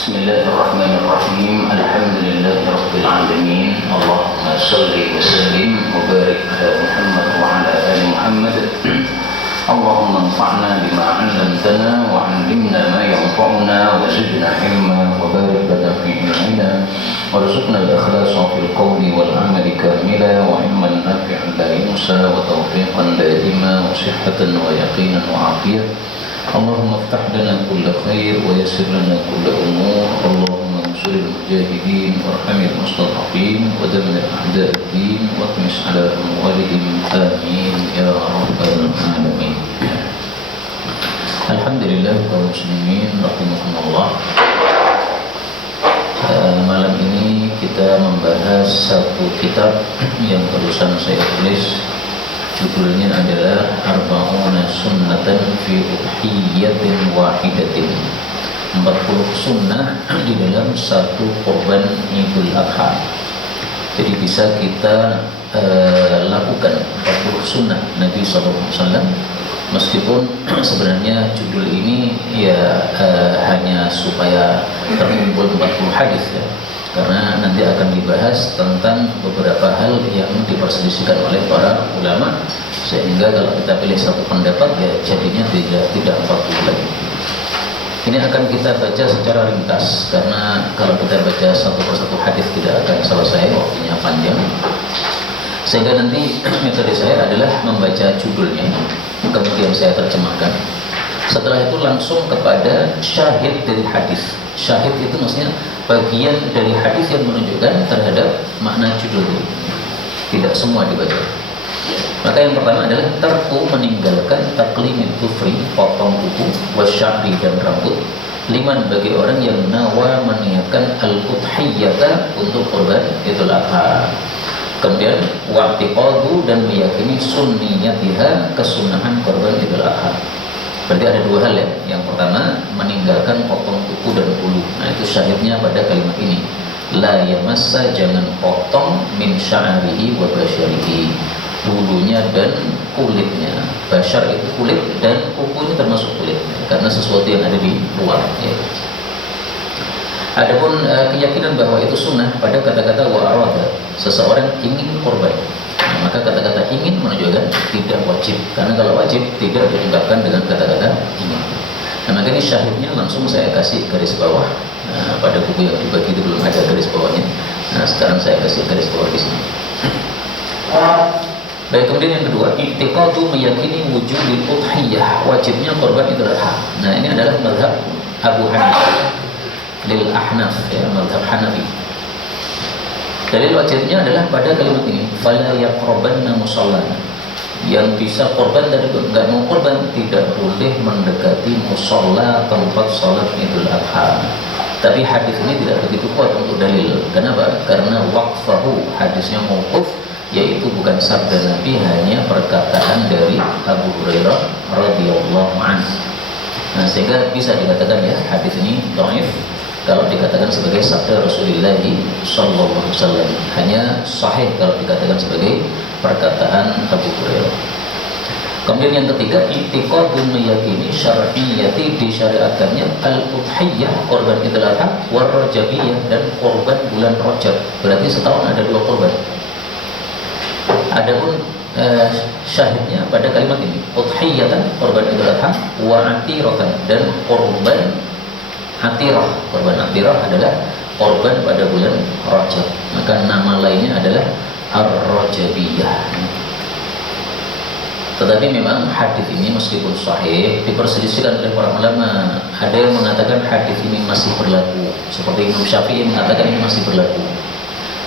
بسم الله الرحمن الرحيم الحمد لله رب العالمين اللهم صل وسلم وبارك على محمد وعلى آل محمد اللهم انفعنا بما علمتنا وعلمنا ما ينفعنا وزدنا علما وبارك لنا في علمنا وارزقنا الإخلاص في القول والعمل كاملا وعلما نافعا لا ينسى وتوفيقا دائما وصحة ويقينا وعافية اللهم افتح لنا كل خير ويسر لنا كل أمور اللهم انصر المجاهدين وارحم المستضعفين ودمر أعداء الدين واطمس على أموالهم آمين يا رب العالمين. Alhamdulillah kaum muslimin rahimakumullah. Malam ini kita membahas satu kitab yang barusan saya tulis. Judulnya adalah Arba'una Sunnatan fi Udhiyatin Wahidatin, 40 sunnah di dalam satu korban Idul Adha. Jadi bisa kita lakukan 40 sunnah Nabi SAW, meskipun sebenarnya judul ini ya hanya supaya terkumpul 40 hadis ya. Karena nanti akan dibahas tentang beberapa hal yang diperselisihkan oleh para ulama, sehingga kalau kita pilih satu pendapat ya jadinya tidak 40 lagi. Ini akan kita baca secara ringkas, karena kalau kita baca satu persatu hadis tidak akan selesai, waktunya panjang. Sehingga nanti metode saya adalah membaca judulnya, kemudian saya terjemahkan. Setelah itu langsung kepada syahid dari hadis. Syahid itu maksudnya bagian dari hadis yang menunjukkan terhadap makna judul ini. Tidak semua dibaca. Maka yang pertama adalah tarku, meninggalkan taklimit kufri, potong kuku, wasyari dan rambut, liman bagi orang yang nawa meniatkan al-udhiyata untuk korban Idul Adha. Kemudian wa'tiqadu dan meyakini sunniyatiha, kesunahan korban Idul Adha. Berarti ada dua hal ya. Yang pertama, meninggalkan potong kuku dan bulu. Nah, itu syahidnya pada kalimat ini. La yamassa, jangan potong min sya'arihi wa basyarihi, bulunya dan kulitnya. Basyar itu kulit dan kuku ini termasuk kulit, karena sesuatu yang ada di luar ya. Adapun keyakinan bahwa itu sunnah pada kata-kata wa'arada, seseorang ingin korban. Nah, maka kata-kata ingin menunjukkan tidak wajib, karena kalau wajib tidak diungkapkan dengan kata-kata ingin. Nah, maka ini syahidnya langsung saya kasih garis bawah. Nah, pada buku yang dibagi itu belum ada garis bawahnya. Nah, sekarang saya kasih garis bawah di sini. Baik, kemudian yang kedua, i'tiqadu, meyakini wujudul udhiyah, wajibnya korban Idul Adha. Nah, ini adalah mazhab Abu Hanifah lil Ahnaf ya, mazhab Hanafi. Dalil wajibnya adalah pada kalimat ini, fala yaqrabanna musallana, yang bisa korban dan enggak mau korban tidak boleh mendekati musalla, tempat salat Idul Adha. Tapi hadis ini tidak begitu kuat untuk dalil. Kenapa? Karena waqfahu, hadisnya mauquf, yaitu bukan sabda Nabi, hanya perkataan dari Abu Hurairah radhiyallahu anhu. Nah, sehingga bisa dikatakan ya hadis ini dhaif kalau dikatakan sebagai sabda Rasulullah sallallahu alaihi wasallam, hanya sahih kalau dikatakan sebagai perkataan Abu Hurairah. Kemudian yang ketiga, i'tiqadun, meyakini syar'iyyati, disyariatkannya al-udhiyah, korban Idul Adha, war rajabiyah, dan korban bulan Rajab. Berarti setahun ada 2 korban. Adapun syahidnya pada kalimat ini, udhiyatan, korban Idul Adha, wa atiratan, dan korban atirah. Korban atirah adalah korban pada bulan Rajab. Maka nama lainnya adalah ar-rajabiyah. Tetapi memang hadis ini meskipun sahih diperselisihkan oleh para ulama. Ada yang mengatakan hadis ini masih berlaku, seperti Imam Syafi'i mengatakan ini masih berlaku.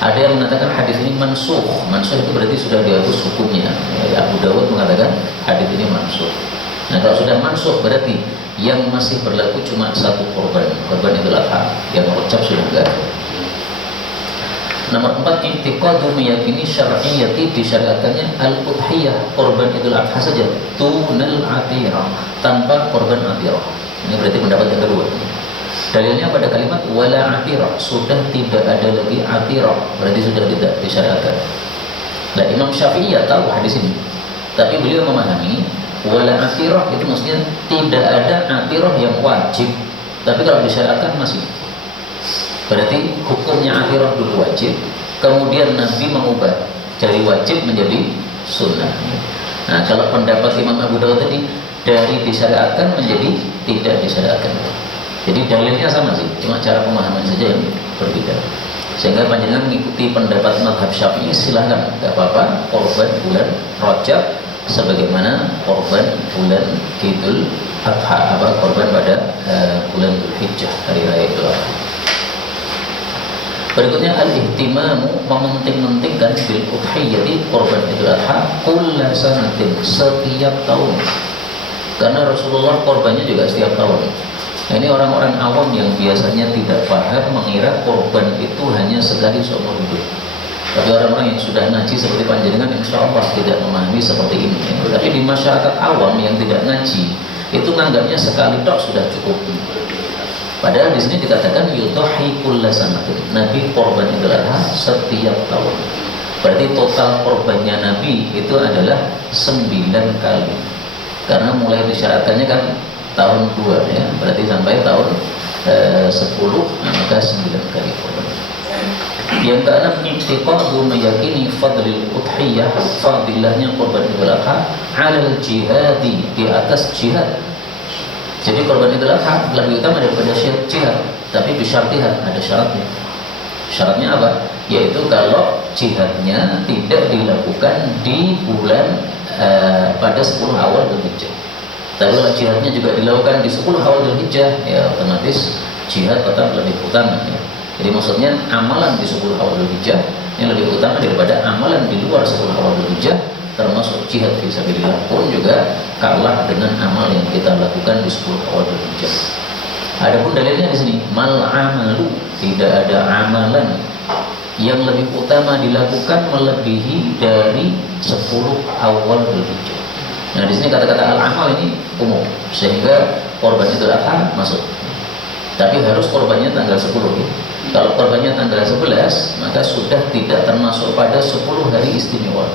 Ada yang mengatakan hadis ini mansukh. Mansukh itu berarti sudah dihapus hukumnya. Ya, Abu Dawud mengatakan hadis ini mansukh. Nah, kalau sudah mansukh berarti yang masih berlaku cuma satu korban Idul Adha. Yang Rajab sudah enggak ada. Nomor 4, i'tiqadu, meyakini syar'iyyati, disyariatkannya al-udhiyah, korban Idul Adha saja, tunal atirah, tanpa korban atirah. Ini berarti pendapat yang kedua. Dalilnya pada kalimat wala atirah, sudah tidak ada lagi atirah, berarti sudah tidak disyariatkan. Nah, Imam Syafi'i ya tahu hadis ini, tapi beliau memahami wala atirah itu maksudnya tidak ada atirah yang wajib, tapi kalau disyariatkan masih. Berarti hukumnya akhirah dulu wajib, kemudian Nabi mengubah dari wajib menjadi sunnah. Nah, kalau pendapat Imam Abu Dawud tadi dari disyariatkan menjadi tidak disyariatkan. Jadi dalilnya sama sih, cuma cara pemahaman saja yang berbeda. Sehingga panjenengan mengikuti pendapat mazhab Syafi'i silahkan, tidak apa-apa, korban bulan Rajab sebagaimana korban bulan Idul Adha, korban pada bulan Dzulhijjah, hari raya Idul Adha. Berikutnya al-ihtimamu, mementing-mentingkan bil udhiyyati, korban Idul Adha, kulla sanatin, setiap tahun. Karena Rasulullah korbannya juga setiap tahun. Nah, ini orang-orang awam yang biasanya tidak paham mengira korban itu hanya sekali seumur hidup. Tapi orang-orang yang sudah ngaji seperti panjenengan insya Allah tidak memahami seperti ini. Tapi di masyarakat awam yang tidak ngaji itu menganggapnya sekali tok sudah cukup. Padahal di sini dikatakan yudhi kulla sanatin. Nabi korban Idul Adha setiap tahun. Berarti total korbannya Nabi itu adalah 9 kali. Karena mulai disyaratkannya kan tahun 2 ya, berarti sampai tahun 10, maka 9 kali korban. Yang keenam, i'tiqadu meyakini fadlil udhiyah, fadilahnya korban Idul Adha, 'alal jihadi, di atas jihad. Jadi korban Idul Adha lebih utama daripada jihad, tapi bisyartiha, ada syaratnya. Syaratnya apa? Yaitu kalau jihadnya tidak dilakukan di bulan pada 10 awal Dzulhijjah. Tapi kalau jihadnya juga dilakukan di 10 awal Dzulhijjah, ya otomatis jihad tetap lebih utama ya. Jadi maksudnya amalan di 10 awal Dzulhijjah yang lebih utama daripada amalan di luar 10 awal Dzulhijjah, termasuk jihad fisabilillah pun juga kalah dengan amal yang kita lakukan di 10 awal Dzulhijjah. Adapun dalilnya di sini, mal amalu, tidak ada amalan yang lebih utama dilakukan melebihi dari 10 awal Dzulhijjah. Nah, di sini kata-kata al-amal ini umum, sehingga korban Idul Adha masuk. Tapi harus korbannya tanggal 10 ya. Kalau korbannya tanggal 11, maka sudah tidak termasuk pada 10 hari istimewa.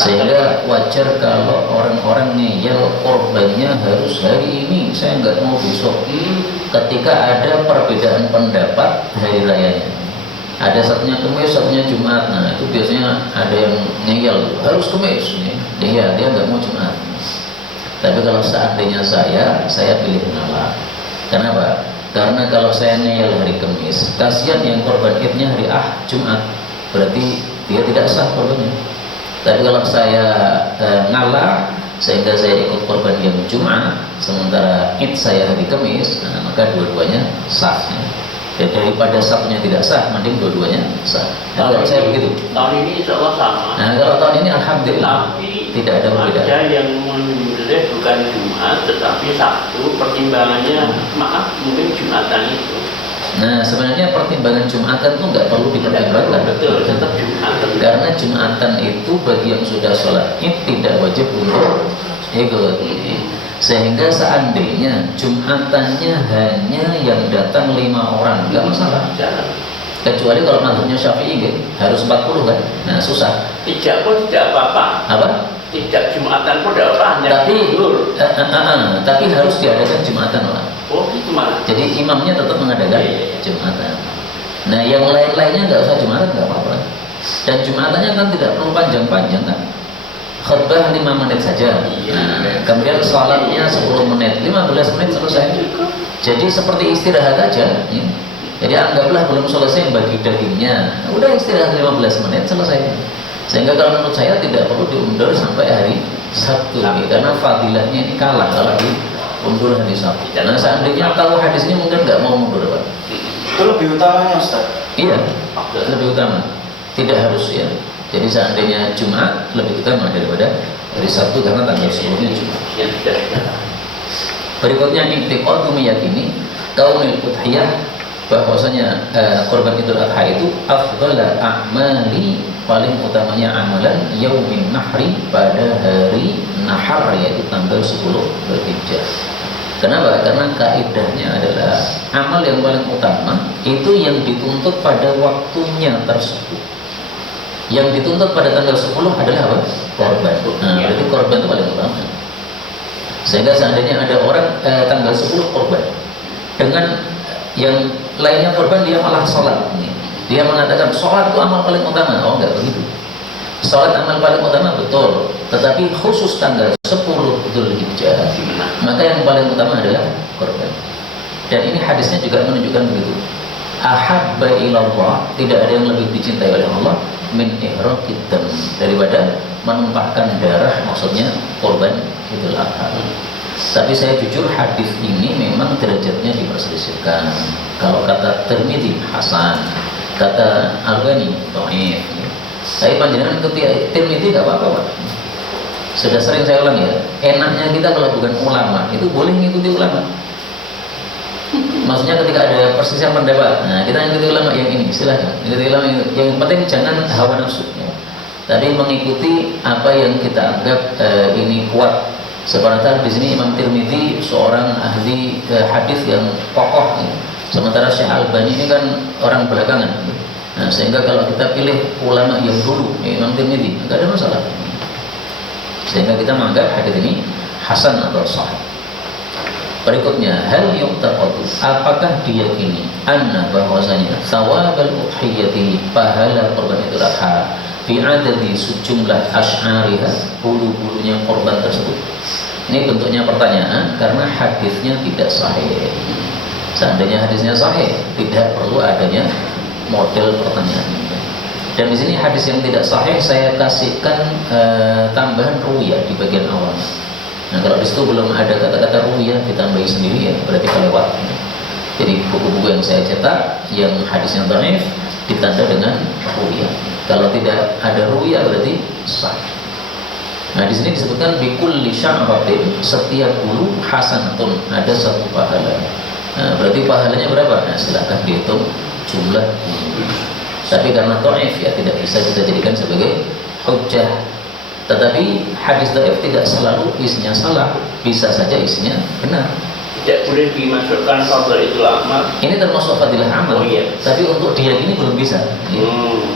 Sehingga wajar kalau orang-orang ngeyel korbannya harus hari ini, saya nggak mau besok. Ketika ada perbedaan pendapat hari rayanya, ada satunya Kamis, satunya Jumat. Nah, itu biasanya ada yang ngeyel harus Kamis nih. Dia nggak mau Jumat. Tapi kalau seandainya saya pilih ngalah. Kenapa? Karena kalau saya ngeyel hari Kamis, kasihan yang korban idnya hari Jumat, berarti dia tidak sah korbannya. Tapi kalau saya ngalah, sehingga saya ikut korban yang Jumat, sementara id saya hari Kamis, nah, maka dua-duanya sah. Ya, daripada satunya tidak sah, mending dua-duanya sah. Nah, kalau saya begitu. Tahun ini insya Allah sama. Nah, kalau tahun ini alhamdulillah tidak ada perbedaan. Ada yang menyembelih bukan Jumat, tetapi Sabtu. Pertimbangannya maaf, mungkin Jumatan itu. Nah, sebenarnya pertimbangan Jumatan itu nggak perlu dipertimbangkan. Betul, tetap Jumatan. Karena Jumatan itu bagi yang sudah sholat id tidak wajib untuk ikut. Sehingga seandainya Jumatannya hanya yang datang 5 orang, nggak masalah. Kecuali kalau mazhabnya Syafi'i kan, harus 40 kan, nah susah. Tidak pun tidak apa-apa. Apa? Tidak Jumatan pun tidak apa-apa. Tapi harus diadakan Jumatan lah. Oh, itu malah. Jadi imamnya tetap mengadakan Jumatan. Nah, yang lain-lainnya nggak usah Jumatan, nggak apa-apa. Dan Jumatannya kan tidak perlu panjang-panjang kan. Khutbah 5 menit saja. Nah, kemudian sholatnya 10 menit, 15 menit selesai. Jadi seperti istirahat aja. Ya. Jadi anggaplah belum selesai bagi dagingnya, udah istirahat 15 menit selesai. Sehingga kalau menurut saya tidak perlu diundur sampai hari Sabtu, ya, karena fadilahnya ini kalah kalau diundur hari Sabtu. Karena seandainya tahu hadis ini mungkin nggak mau mundur, Pak. Itu lebih utamanya, Ustaz? Iya, lebih utama. Tidak harus ya. Jadi seandainya Jumat lebih utama daripada hari Sabtu karena tanggal 10-nya Jumat. Berikutnya i'tiqadu meyakini kaunil udhiyah, bahwasanya korban Idul Adha itu afdhala a'mali, paling utamanya amalan yaumin nahri, pada hari nahar, yaitu tanggal 10 Dzulhijjah. Kenapa? Karena kaidahnya adalah amal yang paling utama itu yang dituntut pada waktunya tersebut. Yang dituntut pada tanggal 10 adalah apa? Korban. Nah, berarti korban itu paling utama. Sehingga seandainya ada orang tanggal 10 korban dengan yang lainnya korban dia malah sholat. Dia mengatakan sholat itu amal paling utama. Oh enggak begitu. Sholat amal paling utama betul, tetapi khusus tanggal 10 Dzulhijjah, maka yang paling utama adalah korban. Dan ini hadisnya juga menunjukkan begitu. Ahabba ilallah, tidak ada yang lebih dicintai oleh Allah min ihraqid dam, daripada menumpahkan darah, maksudnya korban Idul Adha. Tapi saya jujur hadis ini memang derajatnya diperselisihkan. Kalau kata Tirmidzi hasan, kata Albani dhaif. Tapi panjenengan ikuti Tirmidzi enggak apa-apa, Pak. Sudah sering saya ulang ya, enaknya kita kalau bukan ulama itu boleh mengikuti ulama. Maksudnya ketika ada perselisihan pendapat, nah kita ikuti ulama yang ini, silahkan ikuti ulama yang penting jangan hawa nafsu ya. Tapi mengikuti apa yang kita anggap ini kuat. Sebenarnya di sini Imam Tirmidzi seorang ahli hadis yang kokoh ya. Sementara Syekh Albani ini kan orang belakangan. Nah, sehingga kalau kita pilih ulama yang dulu ya, Imam Tirmidzi enggak ada masalah. Sehingga kita menganggap hadis ini hasan atau sahih. Berikutnya, hal yu'taqadu, apakah diyakini anna bahwasanya thawabal udhiyati, pahala korban Idul Adha fi adadi sejumlah asy'ariha, bulu-bulunya korban tersebut. Ini bentuknya pertanyaan karena hadisnya tidak sahih. Seandainya hadisnya sahih, tidak perlu adanya model pertanyaan. Dan di sini hadis yang tidak sahih saya kasihkan tambahan ruwiyah di bagian awalnya. Nah kalau di situ belum ada kata-kata ruwiyah ditambahi sendiri ya berarti kelewat. Jadi buku-buku yang saya cetak yang hadisnya dhaif ditanda dengan ruwiyah. Kalau tidak ada ruwiyah berarti sah. Nah di sini disebutkan bikulli sya'ratin, setiap bulu hasanatun, ada satu pahala. Nah, berarti pahalanya berapa? Nah silakan dihitung jumlah bulu. Tapi karena dhaif ya tidak bisa kita jadikan sebagai hujjah. Tetapi hadis dhaif tidak selalu isinya salah, bisa saja isinya benar. Tidak boleh dimasukkan fadhilatul amal. Ini termasuk fadilah amal. Oh, iya. Tapi untuk diyakini belum bisa.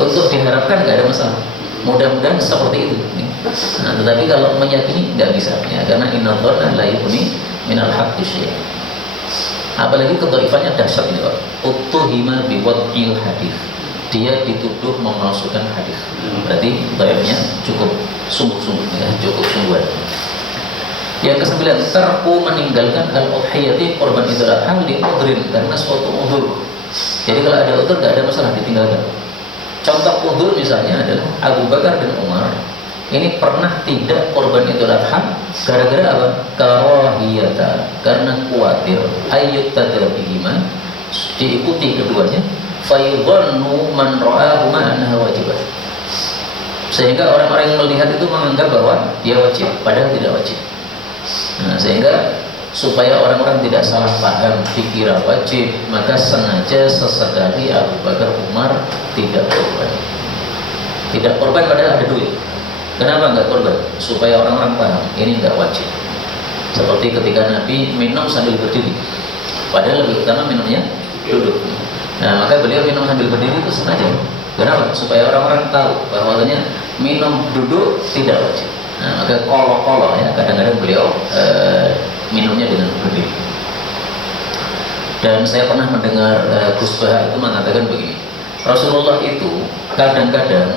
Untuk diharapkan nggak ada masalah. Mudah-mudahan seperti itu. Nah, tetapi kalau meyakini nggak bisa, ya, karena inna dzanna la yughni minal haqqi syai'an. Apalagi kedhaifannya dahsyat ini, Pak. Utuhima biwad'il hadis. Dia dituduh memalsukan hadis. Berarti dhaifnya cukup sungguh-sungguh ya, cukup sungguhan. Yang ke-9, tarku meninggalkan al-udhiyati, korban Idul Adha li udhrin, karena suatu udhur. Jadi kalau ada udhur enggak ada masalah ditinggalkan. Contoh udhur misalnya adalah Abu Bakar dan Umar ini pernah tidak korban Idul Adha gara-gara apa? Karahiyata, karena khawatir ayyut tadabihima, diikuti keduanya, fayudhannu man ra'ahu ma'anha wajibah. Sehingga orang-orang yang melihat itu menganggap bahwa dia wajib, padahal tidak wajib. Nah, sehingga supaya orang-orang tidak salah paham dikira wajib, maka sengaja sesekali Abu Bakar Umar tidak korban. Tidak korban padahal ada duit. Kenapa enggak korban? Supaya orang-orang paham ini enggak wajib. Seperti ketika Nabi minum sambil berdiri, padahal lebih utama minumnya duduk. Nah, maka beliau minum sambil berdiri itu sengaja. Kenapa? Supaya orang-orang tahu bahwasanya minum duduk tidak wajib. Nah, maka kolo-kolo ya, kadang-kadang beliau minumnya dengan berdiri. Dan saya pernah mendengar Gus Bahar itu mengatakan begini, Rasulullah itu kadang-kadang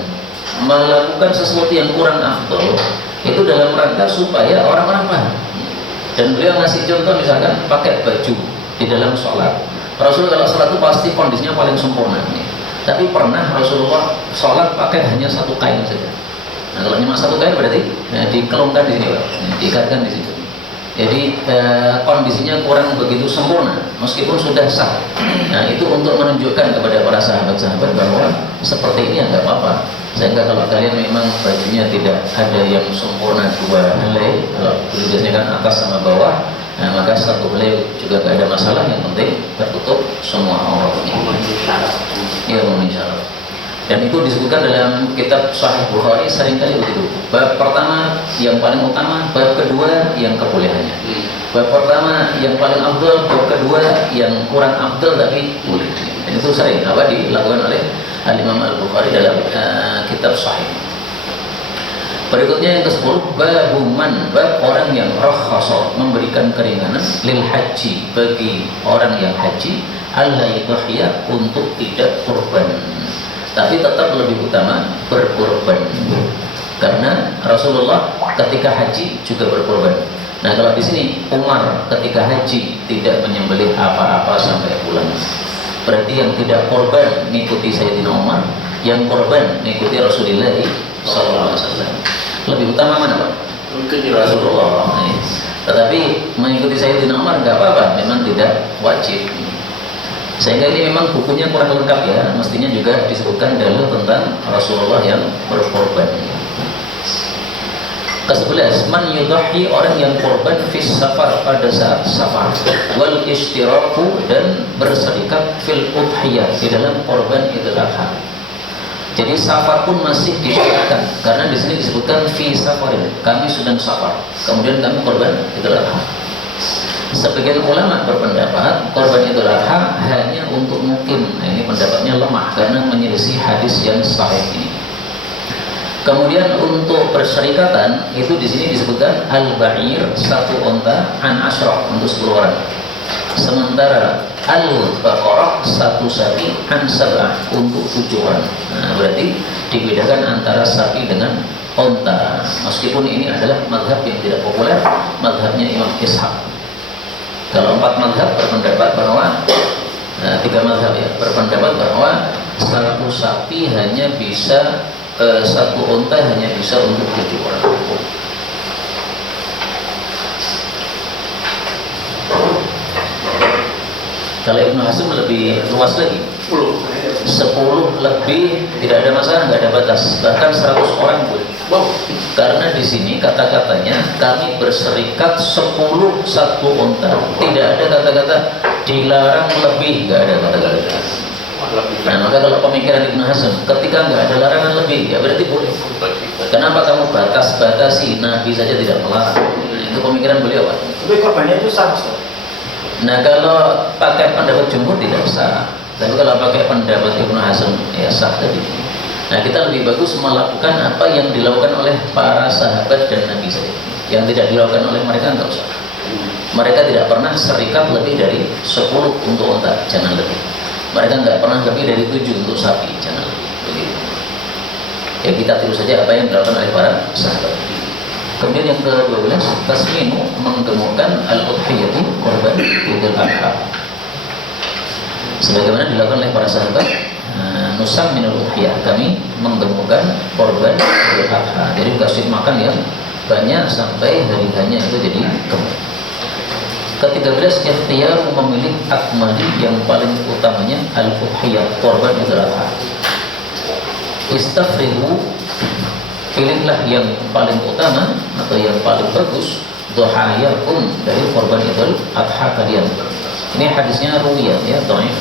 melakukan sesuatu yang kurang afdol itu dalam rangka supaya orang-orang paham. Dan beliau ngasih contoh misalkan pakai baju di dalam sholat. Rasul kalau sholat itu pasti kondisinya paling sempurna. Tapi pernah Rasulullah sholat pakai hanya satu kain saja. Nah kalau cuma satu kain berarti dikelungkan di sini, Pak, diikatkan di situ. Jadi kondisinya kurang begitu sempurna, meskipun sudah sah. Nah itu untuk menunjukkan kepada para sahabat-sahabat bahwa seperti ini ya nggak apa-apa. Sehingga kalau kalian memang bajunya tidak ada yang sempurna dua helai, kalau biasanya kan atas sama bawah, nah maka satu helai juga nggak ada masalah. Yang penting tertutup semua auratnya. Ya, memenuhi syarat. Dan itu disebutkan dalam kitab Sahih Bukhari seringkali begitu. Bab pertama yang paling utama, bab kedua yang kebolehannya. Bab pertama yang paling afdal, bab kedua yang kurang afdal tapi boleh. Dan itu sering dilakukan oleh Al-Imam Al-Bukhari dalam kitab Sahih. Berikutnya yang ke-10, babuman, bab orang yang rakhasa, memberikan keringanan lil haji, bagi orang yang haji, alla yudhhiya, untuk tidak kurban. Tapi tetap lebih utama berkurban. Karena Rasulullah ketika haji juga berkurban. Nah, kalau di sini Umar ketika haji tidak menyembelih apa-apa sampai pulang. Berarti yang tidak korban mengikuti Sayyidina Umar, yang korban mengikuti Rasulullah SAW. Lebih utama mana, Pak? Mungkin Rasulullah. Tetapi mengikuti Sayyidina Umar nggak apa-apa, memang tidak wajib. Sehingga ini memang bukunya kurang lengkap ya. Mestinya juga disebutkan dalil tentang Rasulullah yang berkorban. Ke-11, man yudhhi, orang yang korban fis safar, pada saat safar, wal ishtiraku, dan berserikat fil udhiyah, di dalam korban Idul Adha. Jadi safar pun masih disyariatkan, karena di sini disebutkan fi safarin, kami sedang safar, kemudian kami korban Idul Adha. Sebagian ulama berpendapat korban Idul Adha hanya untuk mukim. Nah, ini pendapatnya lemah karena menyelisih hadis yang sahih ini. Kemudian untuk perserikatan itu di sini disebutkan al-ba'ir, satu onta, an asyraf, untuk 10 orang. Sementara al-baqarah, satu sapi, an sab'ah, untuk 7 orang. Nah, berarti dibedakan antara sapi dengan onta. Meskipun ini adalah mazhab yang tidak populer, mazhabnya Imam Ishaq. Kalau 4 mazhab berpendapat bahwa 3 mazhab ya berpendapat bahwa satu sapi hanya bisa, satu unta hanya bisa untuk 7 orang. Kalau Ibnu Hazm lebih luas lagi, 10 lebih tidak ada masalah, nggak ada batas, bahkan 100 orang boleh. Karena di sini kata-katanya kami berserikat 10 satu unta, tidak ada kata-kata dilarang lebih, nggak ada kata-kata. Nah, maka kalau pemikiran Ibnu Hazm, ketika nggak ada larangan lebih, ya berarti boleh. Kenapa kamu batasi? Nabi saja tidak melarang. Nah, itu pemikiran beliau, Pak. Tapi korbannya itu sah, Ustaz. Nah, kalau pakai pendapat jumhur tidak sah. Tapi kalau pakai pendapat Ibnu Hazm, ya sah tadi. Nah, kita lebih bagus melakukan apa yang dilakukan oleh para sahabat dan Nabi saja. Yang tidak dilakukan oleh mereka enggak usah. Mereka tidak pernah serikat lebih dari 10 untuk unta, jangan lebih. Mereka nggak pernah lebih dari 7 untuk sapi, jangan lebih. Begitu. Ya, kita tiru saja apa yang dilakukan oleh para sahabat. Kemudian yang ke-12, tasminu, menggemukkan al-udhiyati, korban Idul Adha. Sebagaimana dilakukan oleh para sahabat, nusam minul udhiyah, kami menggemukkan korban Idul Adha. Jadi kasih makan yang banyak sampai hari-harinya itu jadi gemuk. Ke-13, ikhtiar, memilih akmali, yang paling utamanya al-udhiyah, korban Idul Adha. Istafrihu, pilihlah yang paling utama atau yang paling bagus, dhuhayakum, dari korban Idul Adha kalian. Ini hadisnya ruwiyah ya, dhaif,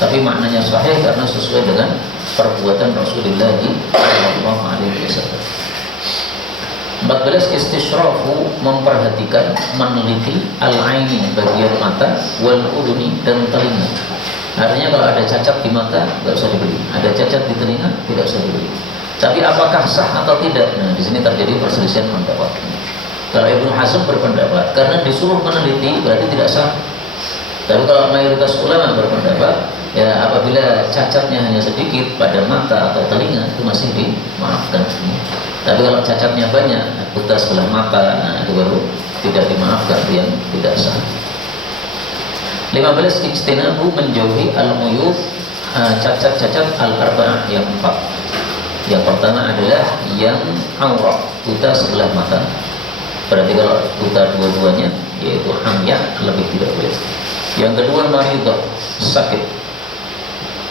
tapi maknanya sahih karena sesuai dengan perbuatan Rasulullah sallallahu alaihi wasallam. 14, istisyrafu, memperhatikan, meneliti al-aini, bagian mata, wal uduni, dan telinga. Artinya kalau ada cacat di mata tidak usah dibeli, ada cacat di telinga tidak usah dibeli. Tapi apakah sah atau tidak? Nah, di sini terjadi perselisihan pendapat. Kalau Ibnu Hazm berpendapat karena disuruh meneliti berarti tidak sah. Tapi kalau mayoritas ulama berpendapat, ya apabila cacatnya hanya sedikit pada mata atau telinga itu masih dimaafkan. Tapi kalau cacatnya banyak, buta sebelah mata, nah itu baru tidak dimaafkan, yang tidak sah. 15, ijtinabu, menjauhi al-uyub, cacat-cacat al-arba'ah, yang 4. Yang pertama adalah yang aurat, buta sebelah mata. Berarti kalau buta dua-duanya, yaitu hamyah, lebih tidak boleh. Yang kedua, maridah, sakit.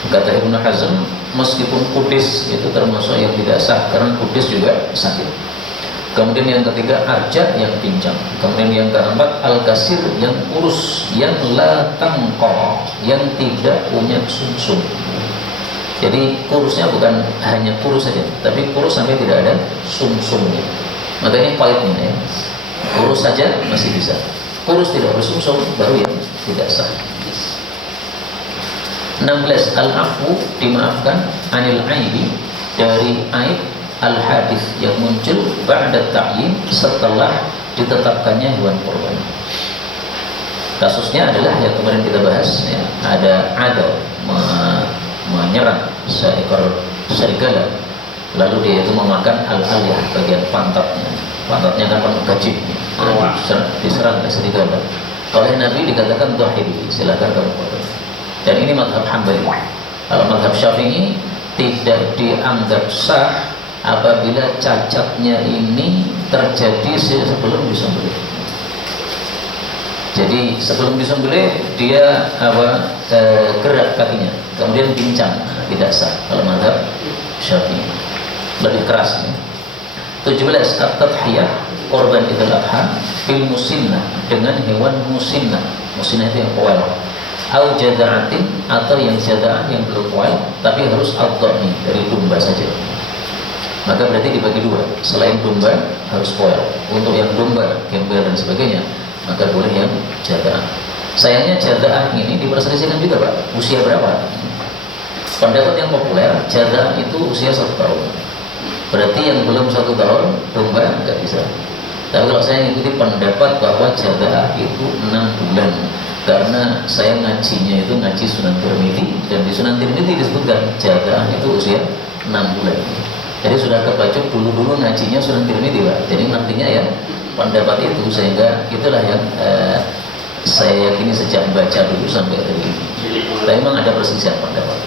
Kata Ibnu Hazm, meskipun kudis itu termasuk yang tidak sah karena kudis juga sakit. Kemudian yang ketiga, arja, yang pincang. Kemudian yang keempat, al-kasir, yang kurus, yang la tangqa, yang tidak punya sumsum. Jadi kurusnya bukan hanya kurus saja, tapi kurus sampai tidak ada sumsumnya. Makanya qaidnya ya, kurus saja masih bisa, kurus tidak bersumsum baru yang tidak sah. 16, al-afu, dimaafkan, anil aibi, dari aib al-hadis, yang muncul ba'da ta'yin, setelah ditetapkannya hewan kurban. Kasusnya adalah yang kemarin kita bahas ya, ada menyerang seekor serigala, lalu dia itu memakan al-aliyah, bagian pantatnya. Pantatnya kan penuh gajih, diserang oleh serigala. Oleh Nabi dikatakan dhahibi, silakan kamu potong. Dan ini mazhab Hambali. Kalau mazhab Syafi'i tidak dianggap sah apabila cacatnya ini terjadi sebelum disembelih. Jadi sebelum disembelih dia gerak kakinya, kemudian pincang, tidak sah. Kalau mazhab Syafi'i lebih keras. 17 at-tadhiyah, korban Idul Adha bil musinnah, dengan hewan musinnah. Musinnah itu yang poel. Au jada'atin, atau yang jada'ah yang belum poel tapi harus ad-dhani, dari domba saja. Maka berarti dibagi dua, selain domba harus poel. Untuk yang domba, gembel dan sebagainya, maka boleh yang jada'ah. Sayangnya jada'ah ini diperselisihkan juga, Pak. Usia berapa? Pendapat yang populer, jada'ah itu usia 1 tahun. Berarti yang belum 1 tahun domba nggak bisa. Tapi kalau saya ikuti pendapat bahwa jada'ah itu 6 bulan, karena saya ngajinya itu ngaji Sunan Tirmidzi, dan di Sunan Tirmidzi disebutkan jada'ah itu usia 6 bulan. Jadi sudah kebacut dulu ngajinya Sunan Tirmidzi, Pak. Jadi nantinya ya pendapat itu, sehingga itulah yang saya yakini sejak baca dulu sampai hari ini. Tapi memang ada perselisihan pendapat.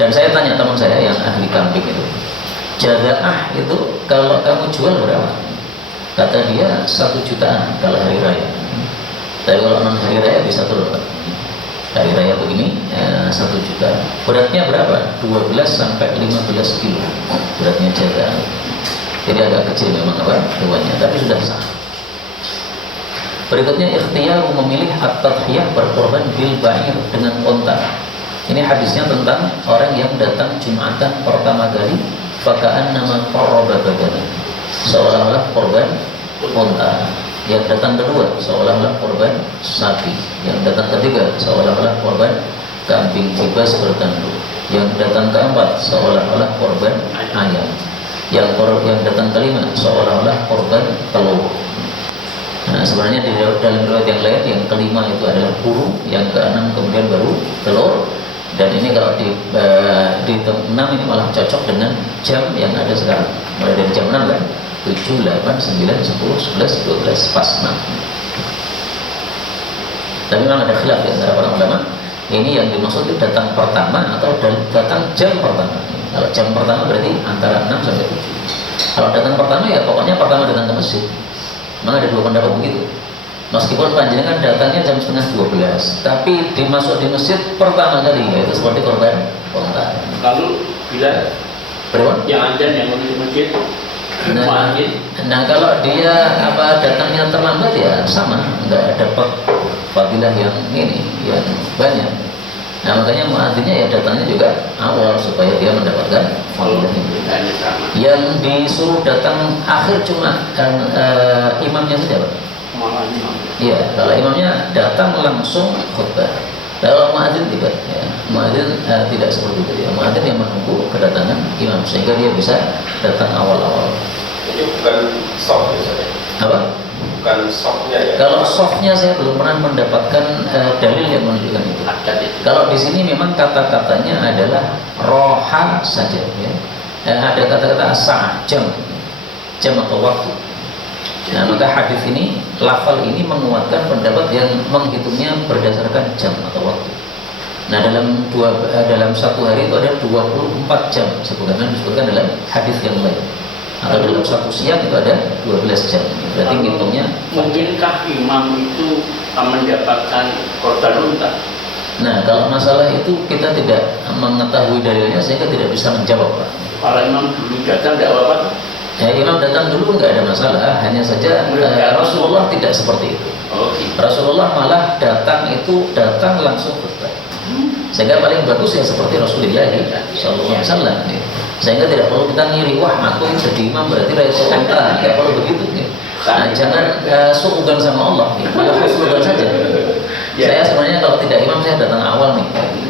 Dan saya tanya teman saya yang ahli kambing itu, jada'ah itu kalau kamu jual berapa? Kata dia 1 jutaan kalau hari raya. Tapi kalau non hari raya bisa turun, Pak. Hari raya begini 1 juta. Beratnya berapa? 12 sampai 15 kilo beratnya jada'ah. Jadi agak kecil memang hewannya, tapi sudah sah. Berikutnya ikhtiar memilih at-tadhiyah, berkorban bil ba'ir, dengan unta. Ini hadisnya tentang orang yang datang Jumatan pertama kali, faka'annama qarraba badana, seolah-olah korban unta. Yang datang kedua seolah-olah korban sapi. Yang datang ketiga seolah-olah korban kambing kibas bertanduk. Yang datang keempat seolah-olah korban ayam. Yang datang kelima seolah-olah korban telur. Nah, sebenarnya di dalam riwayat yang lain yang kelima itu adalah burung, yang keenam kemudian baru telur. Dan ini kalau di 6 ini malah cocok dengan jam yang ada sekarang. Mulai dari jam 6 kan, 7, 8, 9, 10, 11, 12, pas 6. Tapi memang ada khilaf di antara para ulama. Ini yang dimaksud itu datang pertama atau datang jam pertama. Kalau jam pertama berarti antara 6 sampai 7. Kalau datang pertama ya pokoknya pertama datang ke masjid. Memang ada 2 pendapat begitu. Meskipun panjenengan datangnya jam setengah 12, tapi dimasuk di masjid pertama kali, yaitu seperti korban unta. Lalu bila yang ada yang menuju masjid, nah kalau dia datangnya terlambat ya sama, nggak dapat fadilah yang ini yang banyak. Nah makanya muadzinnya ya datangnya juga awal supaya dia mendapatkan fadilah ini. Yang disuruh datang akhir cuma imamnya saja, Pak. Iya, kalau imamnya datang langsung khutbah. Kalau muadzin tidak, ya. Muadzin tidak seperti itu. Ya. Muadzin yang menunggu kedatangan imam sehingga dia bisa datang awal-awal. Ini bukan soft ya? Apa? Bukan softnya ya? Kalau softnya saya belum pernah mendapatkan dalil yang menunjukkan itu. Kalau di sini memang kata-katanya adalah roha saja. Ya. Ada kata-kata sa'ah, jam atau waktu. Nah maka hadis ini, lafal ini menguatkan pendapat yang menghitungnya berdasarkan jam atau waktu. Nah dalam 1 hari itu ada 24 jam disebutkan dalam hadis yang lain. Atau dalam 1 siang itu ada 12 jam. Berarti ngitungnya. Mungkinkah imam itu mendapatkan korban unta? Nah kalau masalah itu kita tidak mengetahui dalilnya sehingga tidak bisa menjawab, Pak. Kalau imam dulu datang tidak apa-apa? Ya, imam datang dulu nggak ada masalah, hanya saja Rasulullah tidak seperti itu. Rasulullah malah datang langsung khutbah. Sehingga paling bagus ya seperti Rasulullah Sallallahu Alaihi Wasallam. Sehingga tidak perlu kita ngiri, wah aku jadi imam berarti rasul unta, nggak perlu begitu. Nah, jangan suudzon sama Allah, malah husnudzon saja. Saya sebenarnya kalau tidak imam saya datang awal nih,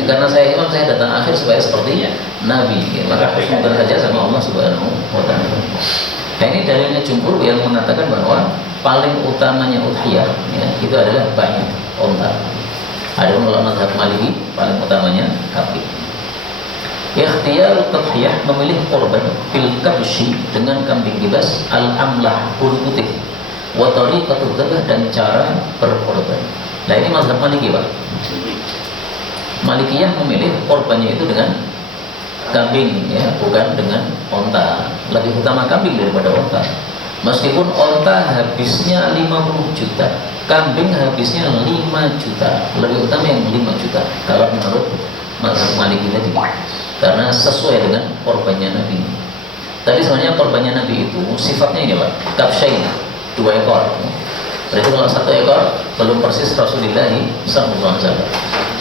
karena saya imam saya datang akhir supaya seperti Nabi, maka husnudzon saja sama Allah Subhanahu wa Ta'ala. Nah ini dalilnya jumhur yang mengatakan bahwa paling utamanya udhiyah ya, itu adalah banyak onta. Ada ulama mazhab Maliki paling utamanya kambing. Ikhtiyar tadhiyah memilih korban fil kabshi dengan kambing kibas al-amlah bulu putih wa tariqatu dzabh dan cara berkorban. Nah ini mazhab Maliki Pak. Malikiyah memilih korbannya itu dengan kambing ya, bukan dengan onta. Lebih utama kambing daripada onta. Meskipun onta habisnya 50 juta, kambing habisnya 5 juta. Lebih utama yang 5 juta kalau menurut mazhab Maliki tadi. Karena sesuai dengan korbannya Nabi. Tapi sebenarnya korbannya Nabi itu sifatnya ini Pak, kabsyain, 2 ekor. Berarti kalau 1 ekor belum persis Rasulullah SAW.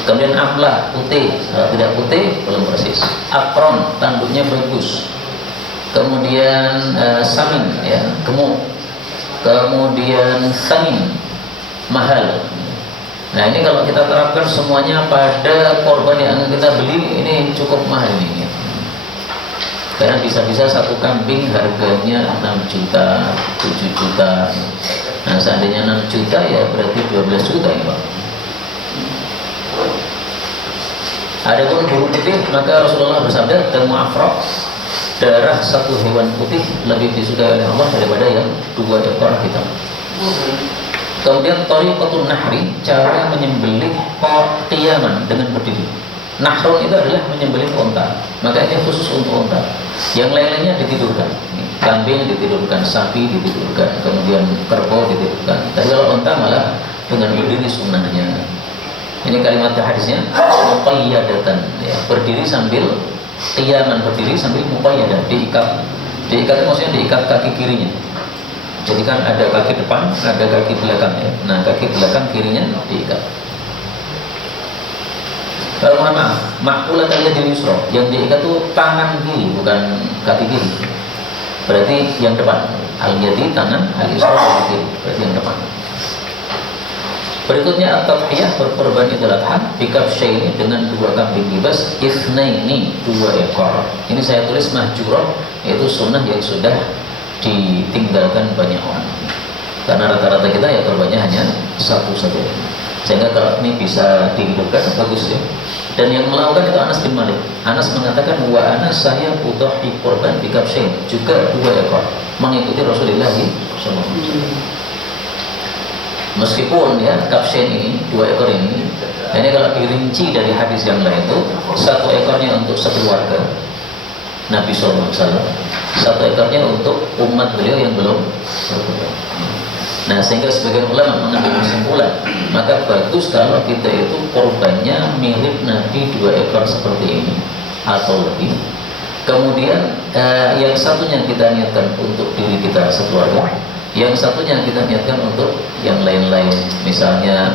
Kemudian amlah putih, tidak putih belum persis. Akron tanduknya bagus. Kemudian samin ya, gemuk. Kemudian samin mahal. Nah ini kalau kita terapkan semuanya pada korban yang akan kita beli, ini cukup mahal ini ya. Karena bisa-bisa 1 kambing harganya 6 juta, 7 juta. Nah seandainya 6 juta ya berarti 12 juta ya Pak. Adapun bulu putih, maka Rasulullah bersabda, "Damu afraq," darah 1 hewan putih lebih disukai oleh Allah daripada yang 2 ekor hitam. Kemudian tariqatun nahri, cara menyembelih qiyaman dengan berdiri. Nahrun itu adalah menyembelih unta. Maka ini khusus untuk unta. Yang lain-lainnya ditidurkan. Kambing ditidurkan, sapi ditidurkan, kemudian kerbau ditidurkan. Tapi kalau unta malah dengan berdiri sunnahnya. Ini kalimat hadisnya muqayyadatan ya, berdiri sambil qiyaman, berdiri sambil muqayyadah, diikat. Diikat itu maksudnya diikat kaki kirinya. Jadi kan ada kaki depan, ada kaki belakang ya. Nah, kaki belakang kirinya diikat. Kalau mohon maaf, makulat al-yadil yusra, yang diikat itu tangan kiri, bukan kaki kiri. Berarti yang depan, al-yadi tangan, al-yusra kaki kiri, berarti yang depan. Berikutnya at-tadhiyah, berkorban Idul Adha bikabsyaini dengan 2 kambing kibas ithnaini, 2 ekor. Ini saya tulis mahjurah, yaitu sunnah yang sudah ditinggalkan banyak orang. Karena rata-rata kita ya korbannya hanya 1 saja. Sehingga kalau ini bisa dihidupkan bagus ya. Dan yang melakukan itu Anas bin Malik. Anas mengatakan wa ana saya udhi korban bikabsyain, juga 2 ekor, mengikuti Rasulullah SAW. Meskipun ya kabsyain ini 2 ekor ini kalau dirinci dari hadis yang lain itu 1 ekornya untuk sekeluarga Nabi SAW, 1 ekornya untuk umat beliau yang belum berkorban. Nah sehingga sebagian ulama mengambil kesimpulan, maka bagus kalau kita itu korbannya mirip Nabi 2 ekor seperti ini atau lebih. Kemudian yang satunya kita niatkan untuk diri kita sekeluarga, yang satunya kita niatkan untuk yang lain-lain, misalnya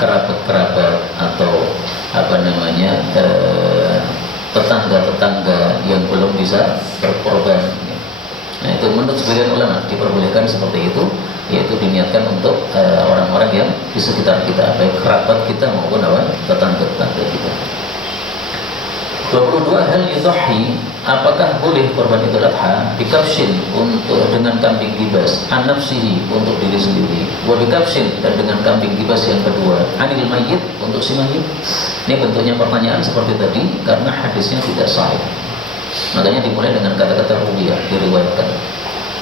kerabat-kerabat atau tetangga-tetangga yang belum bisa berkorban. Nah itu menurut sebagian ulama diperbolehkan seperti itu, yaitu diniatkan untuk orang-orang yang di sekitar kita, baik kerabat kita maupun tetangga-tetangga kita. 22 hal yudhi, apakah boleh korban Idul Adha bikabshin, untuk dengan kambing kibas, an nafsihi, untuk diri sendiri, wa bikabshin, dan dengan kambing kibas yang kedua, anil mayyit, untuk si mayyit. Ini bentuknya pertanyaan seperti tadi karena hadisnya tidak sahih. Makanya dimulai dengan kata-kata ruwiyah, diriwayatkan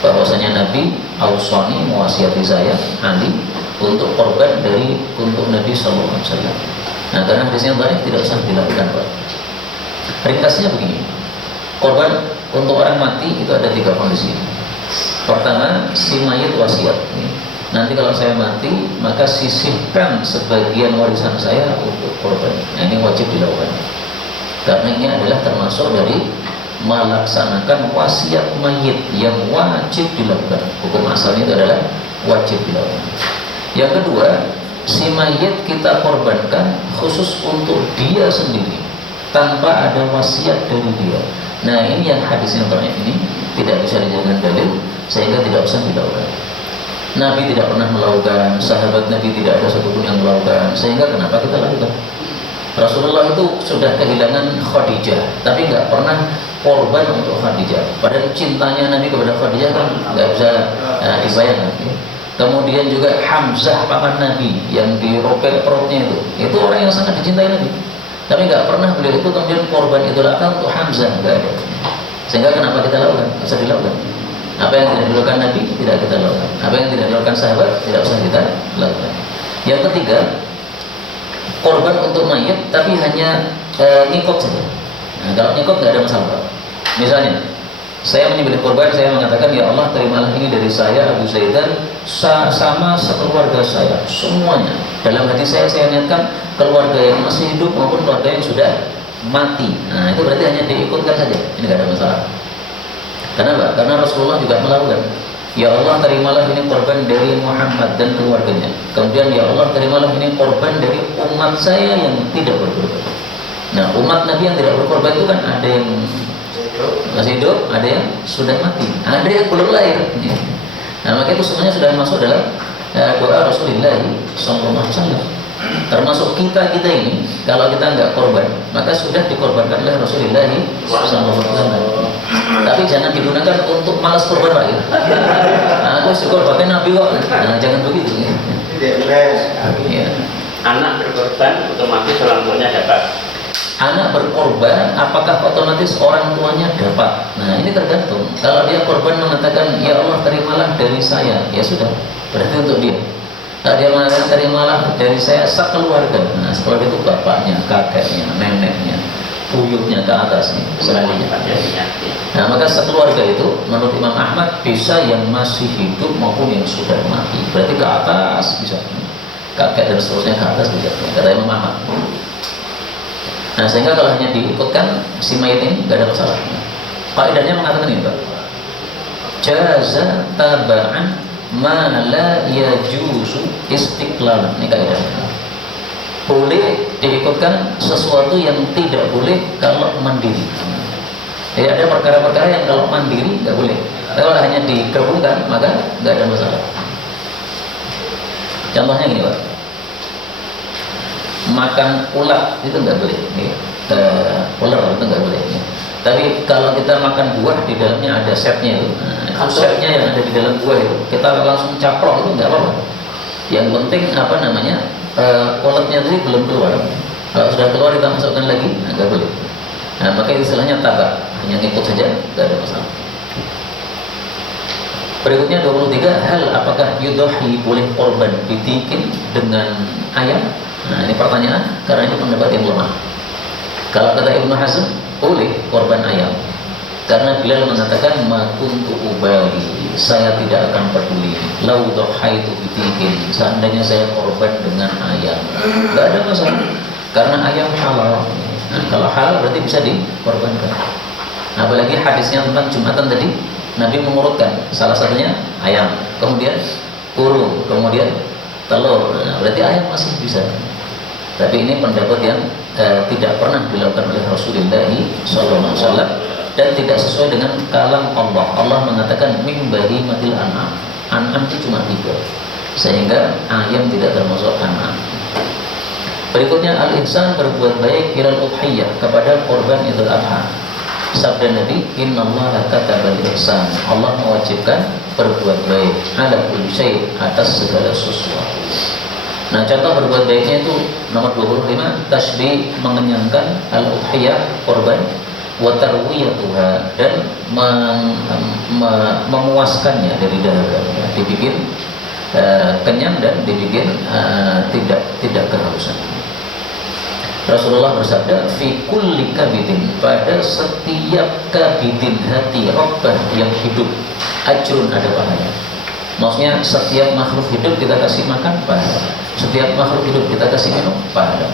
bahwasanya Nabi ausani, mewasiati saya Ali untuk korban untuk Nabi SAW. Nah karena hadisnya baik, tidak usah dilakukan Pak. Ringkasnya begini, korban untuk orang mati itu ada 3 kondisi. Pertama, si mayit wasiat. Nanti kalau saya mati, maka sisihkan sebagian warisan saya untuk korban. Nah ini wajib dilakukan. Karena ini adalah termasuk dari melaksanakan wasiat mayit yang wajib dilakukan. Hukum asalnya itu adalah wajib dilakukan. Yang kedua, si mayit kita korbankan khusus untuk dia sendiri, tanpa ada wasiat dari dia. Nah ini yang hadis yang banyak ini tidak bisa dijadikan dalil, sehingga tidak usah dilakukan. Nabi tidak pernah melakukan, sahabat Nabi tidak ada satupun yang melakukan, sehingga kenapa kita lakukan? Rasulullah itu sudah kehilangan Khadijah, tapi nggak pernah korban untuk Khadijah. Padahal cintanya Nabi kepada Khadijah kan nggak bisa dibayangkan. Kemudian juga Hamzah paman Nabi yang diropek perutnya itu orang yang sangat dicintai Nabi. Tapi nggak pernah beliau itu kemudian korban Idul Adha untuk Hamzah, nggak ada. Sehingga kenapa kita lakukan? Bisa dilakukan. Apa yang tidak dilakukan Nabi tidak kita lakukan. Apa yang tidak dilakukan sahabat tidak usah kita lakukan. Yang ketiga, korban untuk mayit tapi hanya ngikut saja. Nah, kalau ngikut nggak ada masalah. Misalnya, saya menyembelih korban, saya mengatakan, ya Allah terimalah ini dari saya Abu Zaidan sama sekeluarga saya semuanya. Dalam hati saya niatkan keluarga yang masih hidup maupun keluarga yang sudah mati. Nah itu berarti hanya diikutkan saja, ini nggak ada masalah. Kenapa? Karena Rasulullah juga melakukan. Ya Allah terimalah ini korban dari Muhammad dan keluarganya. Kemudian ya Allah terimalah ini korban dari umat saya yang tidak berkorban. Nah umat Nabi yang tidak berkorban itu kan ada yang masih hidup, ada yang sudah mati, ada yang belum lahir. Nah maka itu semuanya sudah masuk dalam doa Rasulullah SAW. Termasuk kita ini, kalau kita nggak korban, maka sudah dikorbankan oleh Rasulullah SAW. Tapi jangan digunakan untuk malas korban lagi. Nah, aku syukur pakai Nabi kok. Nah, jangan begitu. Ya. Anak berkorban otomatis orang tuanya dapat. Anak berkorban, apakah otomatis orang tuanya dapat? Nah ini tergantung. Kalau dia korban mengatakan, ya Allah terimalah dari saya, ya sudah, berarti untuk dia. Kalau dia mengatakan terimalah dari saya sekeluarga, nah sekeluarga itu bapaknya, kakeknya, neneknya, buyutnya ke atasnya, semuanya. Nah maka sekeluarga itu menurut Imam Ahmad bisa yang masih hidup maupun yang sudah mati. Berarti ke atas bisa, kakek dan seterusnya ke atas bisa. Kata Imam Ahmad. Nah sehingga kalau hanya diikutkan si mayit ini nggak ada masalah. Kaidahnya mengatakan ini Pak, jaza taba'an ma la yajuzu istiqlalan. Ini kaidahnya. Boleh diikutkan sesuatu yang tidak boleh kalau mandiri. Jadi ada perkara-perkara yang kalau mandiri nggak boleh. Kalau hanya digabungkan maka nggak ada masalah. Contohnya gini Pak, makan ulat itu nggak boleh, ular itu nggak boleh. Tapi kalau kita makan buah di dalamnya ada setnya itu, nah, setnya yang ada di dalam buah itu kita langsung caplok itu nggak apa-apa. Yang penting apa namanya ulatnya tadi belum keluar. Kalau sudah keluar kita masukkan lagi, nah, nggak boleh. Nah maka itu istilahnya tabak, hanya ngikut saja, nggak ada masalah. Berikutnya 23, hal apakah yudhahi boleh korban bitikin dengan ayam? Nah ini pertanyaan karena ini pendapat yang lemah. Kalau kata Ibnu Hazm boleh korban ayam, karena Bilal mengatakan ma kuntu ubali, saya tidak akan peduli lau dhahaitu bitikin, seandainya saya korban dengan ayam, nggak ada masalah karena ayam halal. Nah, kalau halal berarti bisa dikorbankan. Apalagi hadisnya tentang Jumatan tadi, Nabi mengurutkan salah satunya ayam, kemudian burung, kemudian telur. Nah, berarti ayam masih bisa. Tapi ini pendapat yang tidak pernah dilakukan oleh Rasulullah SAW dan tidak sesuai dengan kalam Allah. Allah mengatakan min bahimatil an'am. An'am itu cuma 3, sehingga ayam tidak termasuk an'am. Berikutnya al-ihsan, berbuat baik ilal udhiyah, kepada korban Idul Adha. Sabda Nabi, innallaha katabal ihsan, Allah mewajibkan berbuat baik ala kulli syai', atas segala sesuatu. Nah contoh berbuat baiknya itu nomor 25, tasbih, mengenyangkan al-udhiyah, korban, wa tarwiyatuha, dan memuaskannya dari dahaga, dibikin kenyang dan dibikin tidak kehausan. Rasulullah bersabda, fi kulli kabidin, pada setiap kabidin, hati rabbah yang hidup, ajrun, ada pahala. Maksudnya setiap makhluk hidup kita kasih makan, pahala. Setiap makhluk hidup kita kasih minum, pahala.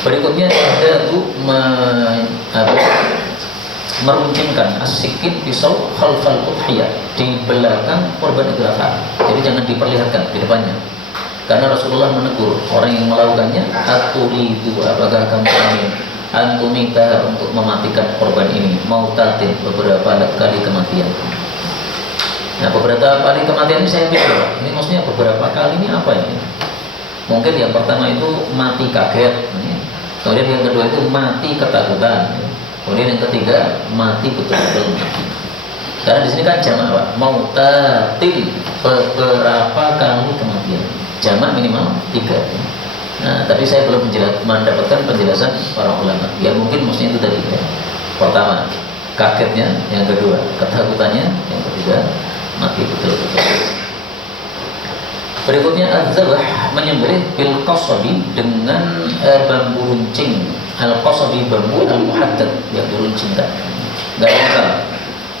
Berikutnya ada meruncingkan asikin pisau khalfal udhiyah, di belakang korban Idul Adha. Jadi jangan diperlihatkan di depannya. Karena Rasulullah menegur orang yang melakukannya, aturidu, apakah kamu ingin antumita, untuk mematikan korban ini, mautatin, beberapa kali kematian. Nah beberapa kali kematian ini saya pikir, ini maksudnya beberapa kali ini apa ini? Mungkin yang pertama itu mati kaget, kemudian yang kedua itu mati ketakutan, kemudian yang ketiga mati betul-betul. Karena di sini kan jamak Pak, mautatin, beberapa kali kematian. Jamak minimal 3. Nah, tapi saya belum mendapatkan penjelasan para ulama. Ya mungkin maksudnya itu tadi ya. Pertama, kagetnya, yang kedua, ketakutannya, yang ketiga, mati betul-betul. Berikutnya az-zabah, menyembelih bil qasabi dengan bambu runcing. Al-qasabi bambu al-muhaddad yang diruncingkan. Enggak ada masalah.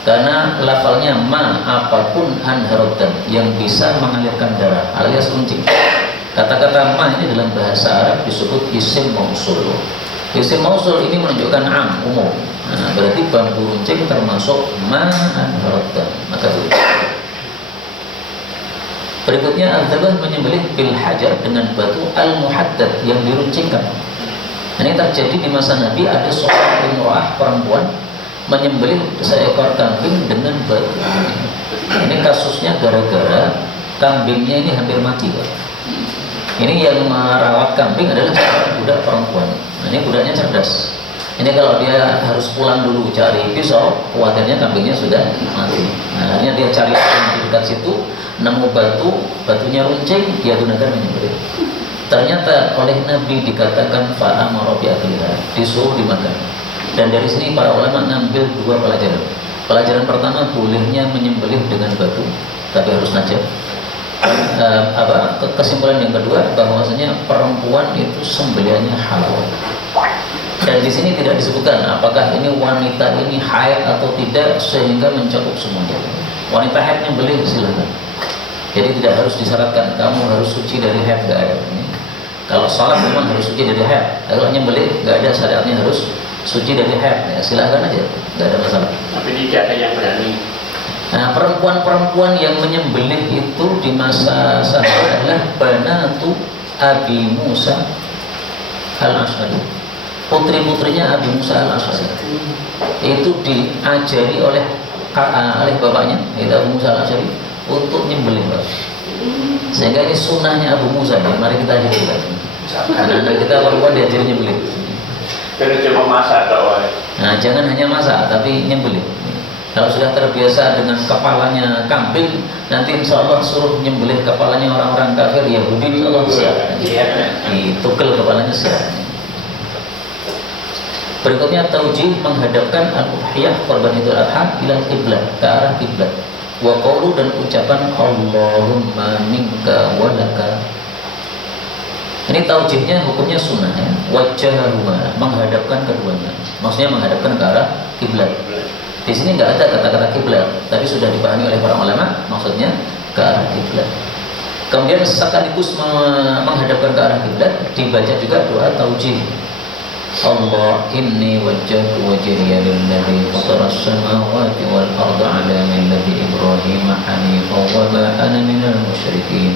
Karena lafalnya ma apapun anharotan yang bisa mengalirkan darah alias runcing. Kata-kata ma ini dalam bahasa Arab disebut isim mausul. Isim mausul ini menunjukkan am, umum. Nah, berarti bambu runcing termasuk ma anharotan. Maka itu. Berikutnya al-zabah menyembelih bil hajar dengan batu al-muhaddad yang diruncingkan. Ini terjadi di masa Nabi, ada seorang imra'ah perempuan menyembelih seekor kambing dengan batu. Ini kasusnya gara-gara kambingnya ini hampir mati, Pak. Ini yang merawat kambing adalah seorang budak perempuan. Nah, ini budaknya cerdas. Ini kalau dia harus pulang dulu cari pisau, khawatirnya kambingnya sudah mati. Nah, akhirnya dia cari di dekat situ, nemu batunya runcing, dia gunakan menyembelih. Ternyata oleh Nabi dikatakan fa'amara bi akliha, disuruh dimakan. Dan dari sini para ulama ngambil 2 pelajaran. Pelajaran pertama, bolehnya menyembelih dengan batu, tapi harus najis. Kesimpulan yang kedua, bahwasanya perempuan itu sembelihannya halal. Dan di sini tidak disebutkan apakah ini wanita ini haid atau tidak sehingga mencakup semuanya. Wanita haid nyembelih silakan. Jadi tidak harus disyaratkan kamu harus suci dari haid, enggak ada. Kalau salat memang harus suci dari haid. Kalau nyembelih enggak ada syaratnya harus suci dari haid. Ya, silakan aja, enggak ada masalah. Tapi tidak ada yang berani. Nah, perempuan-perempuan yang menyembelih itu di masa sahabat adalah banatu Abi Musa al-Asy'ari. Putri-putrinya Abi Musa al-Asy'ari. Itu diajari oleh bapaknya, yaitu Abu Musa al-Asy'ari, untuk nyembelih. Sehingga ini sunnahnya Abu Musa ya. Mari kita hidupkan. Anak-anak kita perempuan diajari nyembelih. Jadi cuma masak atau apa? Nah, jangan hanya masak, tapi nyembelih. Kalau sudah terbiasa dengan kepalanya kambing, nanti insya Allah suruh nyembelih kepalanya orang-orang kafir Yahudi, insya Allah siap. Ditukel kepalanya siap. Berikutnya taujih, menghadapkan al-udhiyah korban Idul Adha ila kiblat, ke arah kiblat. Wa qawlu, dan ucapan Allahumma minka walaka. Ini taujihnya hukumnya sunnah ya. Wajhahuma, menghadapkan keduanya. Maksudnya menghadapkan ke arah kiblat. Di sini nggak ada kata-kata kiblat, tapi sudah dipahami oleh para ulama, maksudnya ke arah kiblat. Kemudian sekaligus menghadapkan ke arah kiblat, dibaca juga doa taujih. Allah inni wajjahtu wajhiya lilladzi fatara as-samawati wal arda 'ala millati Ibrahim hanifan wa ma ana minal musyrikin.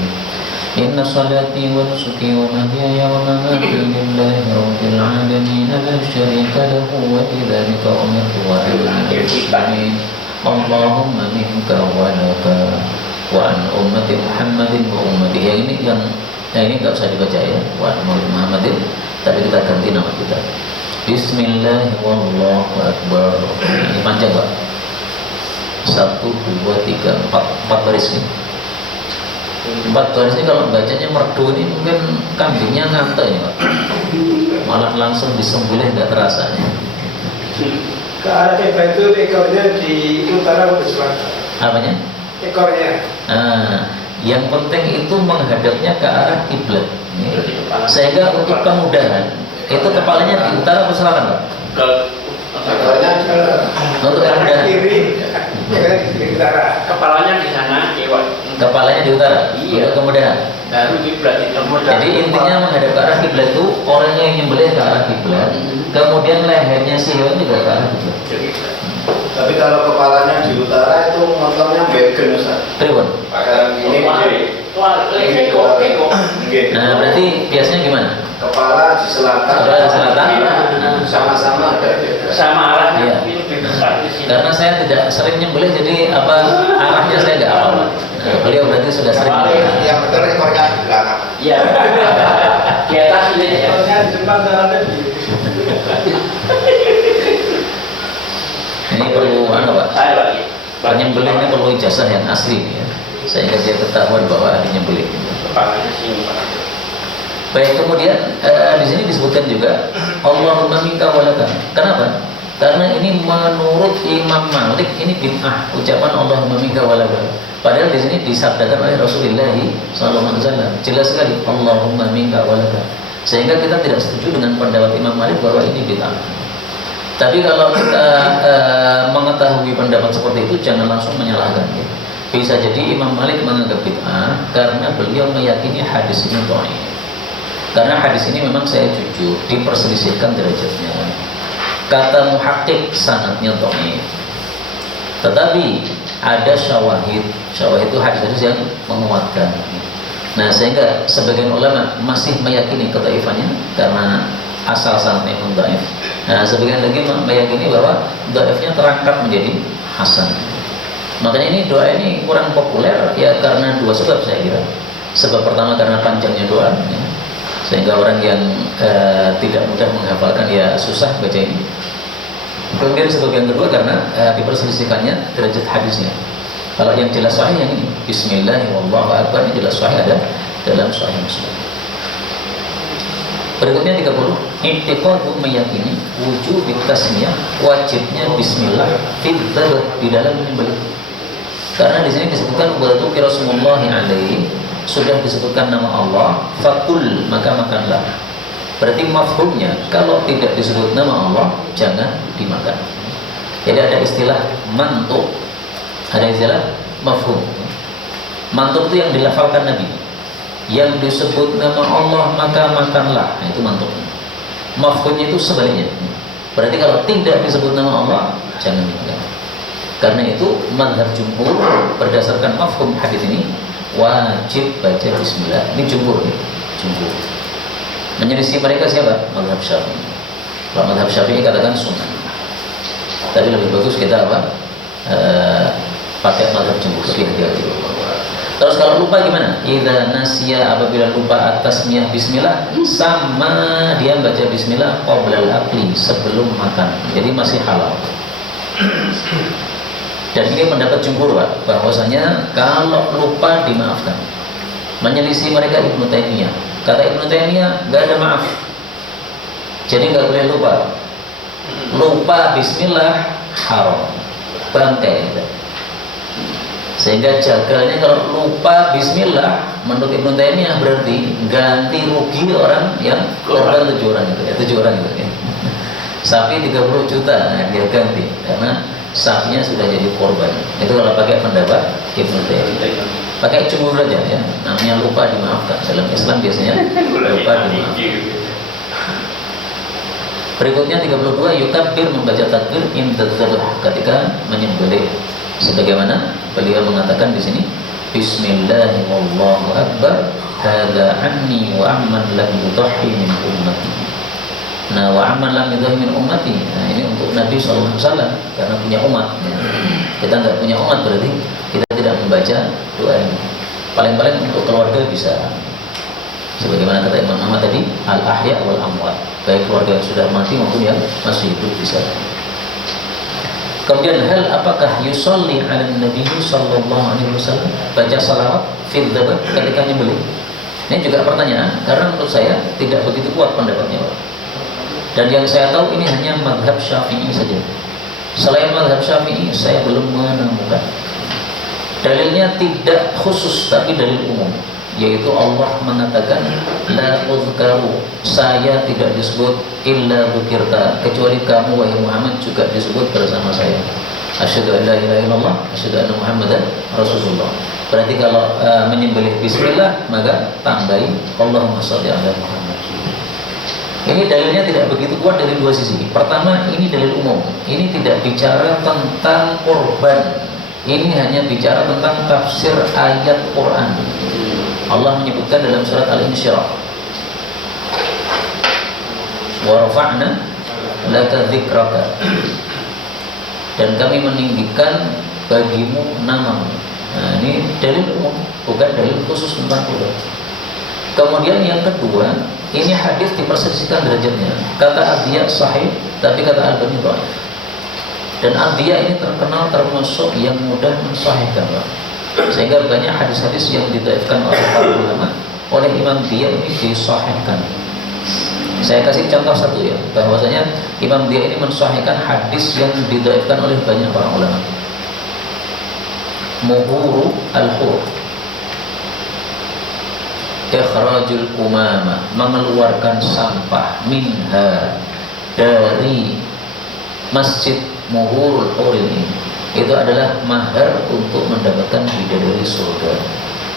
Inna salati wa nusuki wa mahyaya wa mamati lillahi rabbil alamin la syarika lahu wa bidzalika umirtu wa ana minal muslimin. Allahumma minka wa laka wa an ummati Muhammadin wa ummati. Yang ini enggak usah dibaca ya, wa an ummati Muhammadin, tapi kita ganti nama kita. Bismillah wallahu akbar. Ini panjang, Pak. 1 2 3 4 baris ini. 4 baris ini kalau bacanya merdu ini mungkin kambingnya ngantuk ya, Pak. Malah langsung disembelih nggak terasa ya. Ke arah kiblat itu ekornya di utara atau selatan? Apanya? Ekornya. Nah, yang penting itu menghadapnya ke arah kiblat. Sehingga untuk kemudahan itu kepalanya di utara atau selatan, Pak? Ekornya Untuk kemudahan. kiri, di utara. Kepalanya di sana, Kepalanya di utara. Iya. Untuk kemudahan. Baru kiblat itu. Jadi intinya menghadap ke arah kiblat itu orangnya yang nyembelih ke arah kiblat, kemudian lehernya si hewan juga ke arah kiblat. Tapi kalau kepalanya di utara itu motornya begen, Ustaz. Pripun? Pakai ini Nah, berarti biasanya gimana? kepala di selatan. Kepala di selatan. Sama-sama ada. Sama arahnya Iya. tapi lebih besar di sini. Karena saya tidak sering nyembelih, jadi arahnya saya nggak hafal. Nah, beliau berarti sudah sering. Yang betul ekornya di belakang. Iya. Di atas ini ya. Ekornya di depan jalannya di. Ini perlu Pak. Saya lagi. Penyembelih ini perlu ijazah yang asli ya. sehingga dia ketahuan bahwa ada nyembelih. Kepalanya sini Pak. Baik, kemudian di sini disebutkan juga Allahumma minka walaka. Kenapa? Karena ini menurut Imam Malik ini bid'ah ucapan Allahumma minka walaka. Padahal di sini disabdakan oleh Rasulullah SAW. Jelas sekali Allahumma minka walaka. Sehingga kita tidak setuju dengan pendapat Imam Malik bahwa ini bid'ah. Tapi kalau kita mengetahui pendapat seperti itu, jangan langsung menyalahkan. Bisa jadi Imam Malik menganggap bid'ah karena beliau meyakini hadis ini dhaif. Karena hadis ini memang saya jujur diperselisihkan derajatnya. Kata muhakkik sanadnya dhaif. Tetapi ada syawahid. Syawahid itu hadis-hadis yang menguatkan. Nah, sehingga sebagian ulama masih meyakini kedhaifannya karena asal sanadnya pun dhaif. Nah, sebagian lagi meyakini bahwa dhaifnya terangkat menjadi hasan. Makanya ini doa ini kurang populer ya karena dua sebab saya kira. Sebab pertama karena panjangnya doa, ya, sehingga orang yang tidak mudah menghafalkan ya susah baca ini. Kemudian sebab yang kedua karena diperselisihkannya derajat hadisnya. Kalau yang jelas sahih yang ini Bismillahirrahmanirrahim, ini jelas sahih ada dalam Sahih Muslim. Berikutnya 30, i'tiqadu meyakini wujub tasmiyah, wajibnya bismillah fil dzabh, di dalam menyembelih. Karena di sini disebutkan wa dzukira smullahi alaihi, sudah disebutkan nama Allah, fakul, maka makanlah. Berarti mafhumnya kalau tidak disebut nama Allah jangan dimakan. Jadi ada istilah mantuk, ada istilah mafhum. Mantuk itu yang dilafalkan Nabi. Yang disebut nama Allah maka makanlah, nah, itu mantuk. Mafhumnya itu sebaliknya. Berarti kalau tidak disebut nama Allah jangan dimakan. Karena itu mazhab jumhur berdasarkan mafhum hadis ini wajib baca bismillah. Ini jumhur ya. Jumhur. Menyelisih mereka siapa? Mazhab Syafi'i. Kalau mazhab Syafi'i katakan sunnah. Tapi lebih bagus kita apa? Pakai mazhab jumhur. Hati-hati. Terus kalau lupa gimana? Idza nasiya, apabila lupa atas tasmiyah bismillah, sama dia baca bismillah qabla al-akli, sebelum makan. Jadi masih halal. Dan ini pendapat jumhur, Pak, bahwasanya kalau lupa dimaafkan. Menyelisih mereka Ibnu Taimiyah. Kata Ibnu Taimiyah enggak ada maaf. Jadi enggak boleh lupa. Lupa bismillah haram. Bangkai. Sehingga jagalnya kalau lupa bismillah menurut Ibnu Taimiyah berarti ganti rugi orang yang korban 7 orang itu ya, 7 orang itu ya. Sapi 30 juta, nah, dia ganti karena sapinya sudah jadi korban. Itu kalau pakai pendapat Ibnu Taimiyah. Pakai jumhur aja ya. Namanya lupa dimaafkan. Dalam Islam biasanya lupa dimaafkan. Berikutnya 32, yukabbir, membaca takbir inda dzabh, ketika menyembelih. Sebagaimana beliau mengatakan di sini, Bismillahirrahmanirrahim, Allahu akbar, hadza anni wa amman lam yudhhi min ummati. Nah, wa amman lam yudhhi min ummati. Nah, ini untuk Nabi sallallahu alaihi wasallam karena punya umat. Kita enggak punya umat berarti kita tidak membaca doa ini. Paling-paling untuk keluarga bisa. Sebagaimana kata Imam Ahmad tadi, al-ahya wal amwat. Baik keluarga yang sudah mati maupun yang masih hidup bisa. Kemudian apakah yusolli ala Nabi sallallahu alaihi wasallam, baca salawat fil dzabh ketika nyembelih? Ini juga pertanyaan karena menurut saya tidak begitu kuat pendapatnya. Dan yang saya tahu ini hanya mazhab Syafi'i saja. Selain mazhab Syafi'i saya belum menemukan. Dalilnya tidak khusus tapi dalil umum, yaitu Allah mengatakan la uzkaru, saya tidak disebut illa dzukirta, kecuali kamu wahai Muhammad juga disebut bersama saya. Asyhadu an la ilaha illallah, asyhadu anna Muhammadan Rasulullah. Berarti kalau menyembelih bismillah maka tambahi Allahumma shalli ala Muhammad. Ini dalilnya tidak begitu kuat dari dua sisi. Pertama, ini dalil umum. Ini tidak bicara tentang korban. Ini hanya bicara tentang tafsir ayat Quran. Allah menyebutkan dalam surat Al-Insyirah, wa rafa'na laka dzikraka, dan kami meninggikan bagimu namamu. Nah, ini dalil umum, bukan dalil khusus tentang Quran. Kemudian yang kedua, ini hadis diperselisihkan derajatnya. Kata Adhiya sahih, tapi kata Albani dhaif. Dan Adhiya ini terkenal termasuk yang mudah mensahihkan, Pak. Sehingga banyak hadis-hadis yang didhaifkan oleh para ulama, oleh Imam Dia ini disahihkan. Saya kasih contoh satu ya, bahwasanya Imam Dia ini mensahihkan hadis yang didhaifkan oleh banyak para ulama. Muhuru al-hur, ikhrajul umama, mengeluarkan sampah, minha, dari masjid Muhurul Huril ini, itu adalah mahar untuk mendapatkan bidadari surga.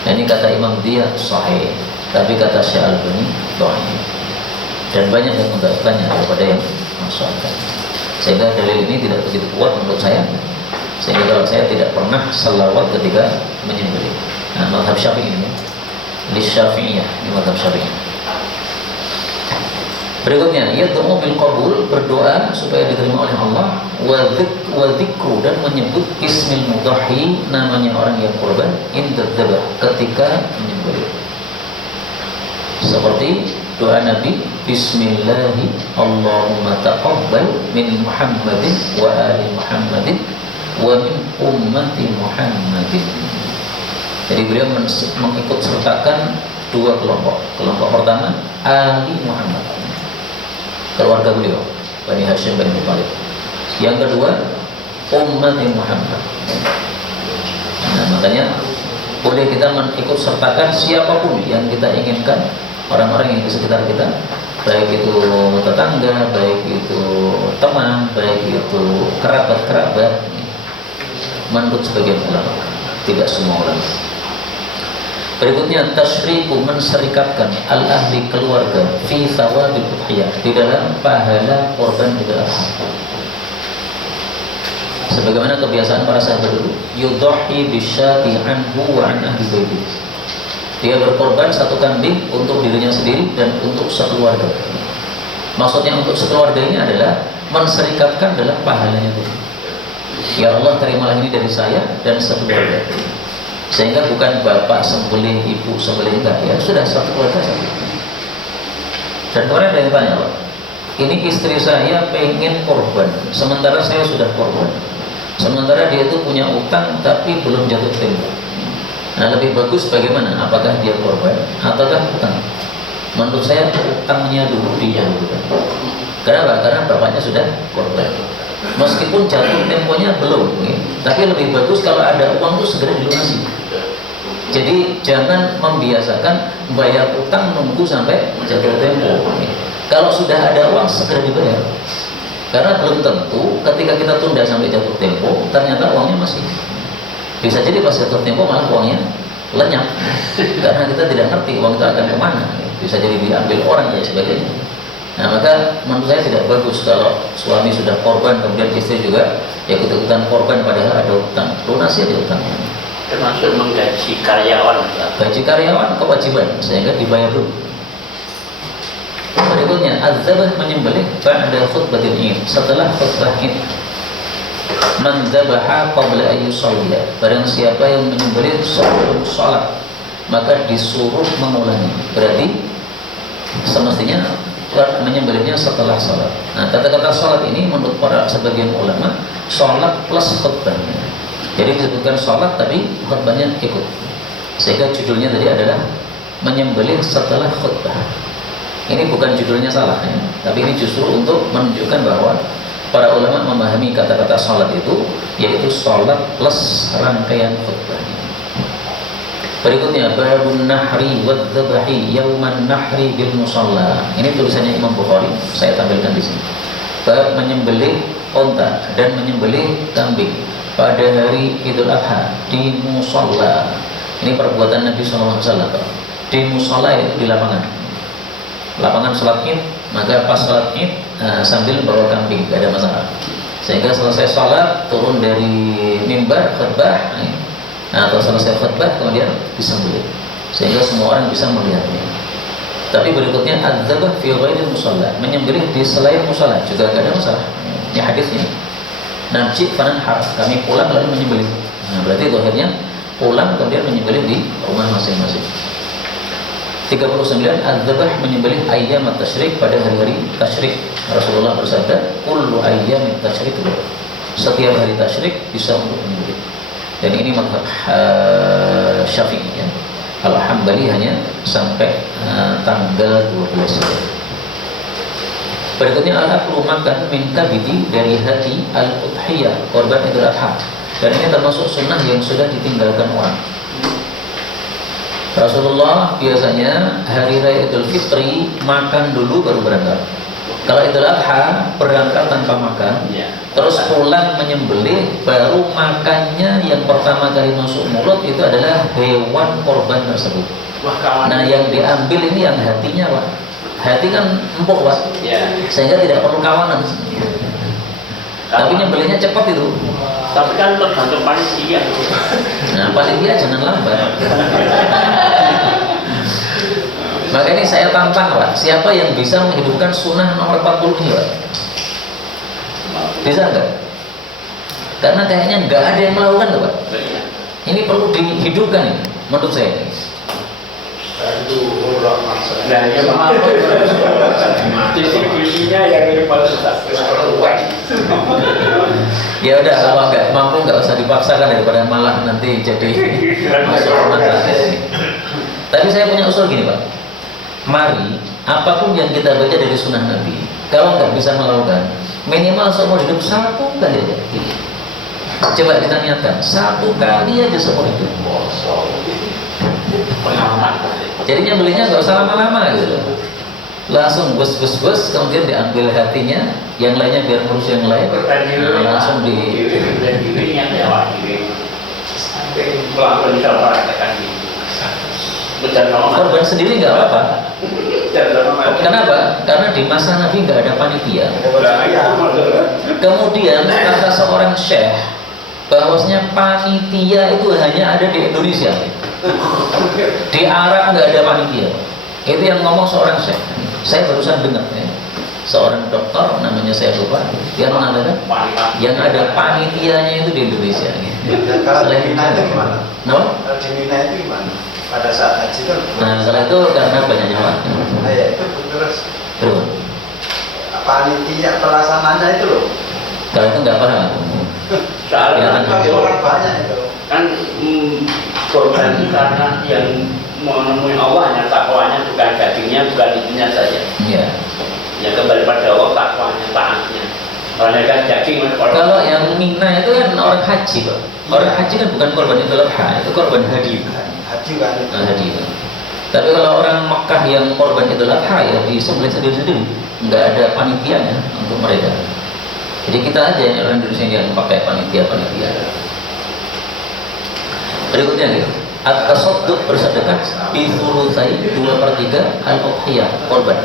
Nah, ini kata Imam Dia sahih, tapi kata Syekh Al-Albani dhaif. Dan banyak yang mendapatkannya daripada yang masukkan. Sehingga dalil ini tidak begitu kuat menurut saya. Sehingga kalau saya tidak pernah selawat ketika menyembelih. Nah, mazhab Syafi'i ini, li Syafi'iyah, ini mazhab Syafi'i. Berikutnya, yad'u bil qabul, berdoa supaya diterima oleh Allah, wa dzikru, dan menyebut ismil mudahhi, namanya orang yang kurban, inda dzabah, ketika menyembelih. Seperti doa Nabi, Bismillahi Allahumma taqabbal min Muhammadin wa ali Muhammadin wa min ummati Muhammadin. Jadi beliau mengikut sertakan dua kelompok. Kelompok pertama Ali Muhammad, keluarga beliau, Bani Hashim, Bani Muthalib. Yang kedua umat Muhammad. Nah, makanya boleh kita mengikut sertakan siapapun yang kita inginkan, orang-orang yang di sekitar kita, baik itu tetangga, baik itu teman, baik itu kerabat-kerabat. Menurut sebagian ulama, tidak semua ulama. Berikutnya, tasyriku, menserikatkan al-ahli, keluarga, fi thawabil udhiyah, di dalam pahala korban Idul Adha. Sebagaimana kebiasaan para sahabat dulu, yudhahi bisyati anhu wa an ahli baiti. Dia berkorban satu kambing untuk dirinya sendiri dan untuk sekeluarga. Maksudnya untuk sekeluarga ini adalah menserikatkan dalam pahalanya itu. Ya Allah, terimalah ini dari saya dan sekeluarga. Sehingga bukan bapak sembelih, ibu sembelih, enggak, ya sudah satu keluarga saja. Dan kemarin ada yang tanya, Pak, ini istri saya pengen korban, sementara saya sudah korban. Sementara dia itu punya utang tapi belum jatuh tempo. Nah, lebih bagus bagaimana? Apakah dia korban ataukah utang? Menurut saya utangnya dulu didahulukan. Kenapa? Karena bapaknya sudah korban. Meskipun jatuh temponya belum, tapi lebih bagus kalau ada uang itu segera dilunasi. Jadi jangan membiasakan bayar utang nunggu sampai jatuh tempo. Kalau sudah ada uang segera dibayar. Karena belum tentu ketika kita tunda sampai jatuh tempo, ternyata uangnya masih. Bisa jadi pas jatuh tempo malah uangnya lenyap. Karena kita tidak ngerti uang itu akan kemana. Bisa jadi diambil orang dan sebagainya. Nah, maka menurut saya tidak bagus kalau suami sudah korban kemudian istri juga ikut-ikutan korban padahal ada utang. Lunasi ada utangnya. Termasuk menggaji karyawan. Gaji karyawan kewajiban sehingga dibayar dulu. Berikutnya, az-zabah, menyembelih ba'da khutbatil Id, setelah khutbah Id. Man dzabaha qabla an yusalliya, barang siapa yang menyembelih sebelum salat maka disuruh mengulangi. Berarti semestinya menyembelihnya setelah salat. Nah, kata-kata salat ini menurut para sebagian ulama, salat plus khutbahnya. Jadi disebutkan salat tapi khutbahnya ikut. Sehingga judulnya tadi adalah menyembelih setelah khutbah. Ini bukan judulnya salah ya, tapi ini justru untuk menunjukkan bahwa para ulama memahami kata-kata salat itu yaitu salat plus rangkaian khutbahnya. Berikutnya, babun nahri wad dzabahi yauman nahri bil musalla. Ini tulisannya Imam Bukhari, saya tampilkan di sini. Bab menyembelih unta dan menyembelih kambing pada hari Idul Adha di musalla. Ini perbuatan Nabi SAW. Di musalla itu di lapangan salat Id, maka pas salat Id sambil bawa kambing, tidak ada masalah. Sehingga selesai salat turun dari mimbar khutbah. Atau selesai khutbah kemudian disembelih sehingga semua orang bisa melihatnya. Tapi berikutnya adzabah fi ghairi musalla, menyembelih di selain musalla juga tidak ada masalah. Ini hadisnya. Narji fananhar, kami pulang lalu menyembelih. Nah, berarti zahirnya pulang kemudian menyembelih di rumah masing-masing. 39, adzabah, menyembelih ayyam at-tasyrik, pada hari-hari tasyrik. Rasulullah bersabda, kullu ayyam at-tasyrik, setiap hari tasyrik bisa untuk menyembelih. Dan ini mazhab Syafi'i ya. Kalau Hambali hanya sampai tanggal 12. Berikutnya al-aklu makan min kabidi dari hati al-udhiyah, korban Idul Adha. Dan ini termasuk sunnah yang sudah ditinggalkan orang. Rasulullah biasanya hari raya Idul Fitri makan dulu baru berangkat. Kalau Idul Adha berangkat tanpa makan, terus pulang menyembelih, baru makannya yang pertama kali masuk mulut itu adalah hewan korban tersebut. Nah yang diambil ini yang hatinya Pak. Hati kan empuk Pak, sehingga tidak perlu kawanan. Tapi nyembelihnya cepat itu. Tapi kan tergantung panitia. Nah panitia jangan lambat. Maka ini saya tantang Pak, siapa yang bisa menghidupkan sunnah nomor 40 ini Pak? Bisa enggak? Karena kayaknya enggak ada yang melakukan Pak. Ini perlu dihidupkan ini, menurut saya. Nah, ya maaf. Distribusinya yang mirip Ustaz. Ya udah, kalau nggak mampu nggak usah dipaksakan daripada malah nanti jadi masuk rumah sakit. Tapi saya punya usul gini Pak. Mari apapun yang kita baca dari sunnah Nabi, kalau nggak bisa melakukan, minimal seumur hidup satu kali aja. Coba kita niatkan satu kali aja seumur hidup. Jadinya belinya nggak usah lama-lama gitu, langsung bus, kemudian diambil hatinya, yang lainnya biar ngurus yang lain, langsung di. Korban sendiri nggak apa-apa. Kenapa? Karena di masa Nabi nggak ada panitia. Kemudian kata seorang syekh bahwasanya panitia itu hanya ada di Indonesia. Di Arab nggak ada panitia. Itu yang ngomong seorang syekh. Saya barusan dengar ya. Seorang dokter namanya saya lupa, dia mengatakan yang ada panitianya itu di Indonesia. Kalau di Mina itu gimana? No? Kalau di Mina itu gimana? Pada saat haji kan? Nah, setelah itu karena banyak nyawa. Nah ya itu terus. Terus? Panitia pelaksananya itu loh. Kalau itu nggak paham. Soalnya Kan orang banyak itu. kan korban karena yang menemui Allah hanya takwanya, bukan dagingnya, bukan itunya saja. Iya. Ya kembali pada Allah, takwanya, taatnya. Kalau kan daging, kalau yang Mina itu kan orang haji Pak. Orang haji kan bukan korban Idul Adha, itu korban haji. Haji kan? Haji. Tapi kalau orang Makkah yang korban Idul Adha ya disembelih sendiri-sendiri, nggak ada panitianya untuk mereka. Jadi kita aja yang orang Indonesia yang pakai panitia. Berikutnya gitu. At-tasadduq bersedekah bi thulutsai 2/3 al-udhiyah korban.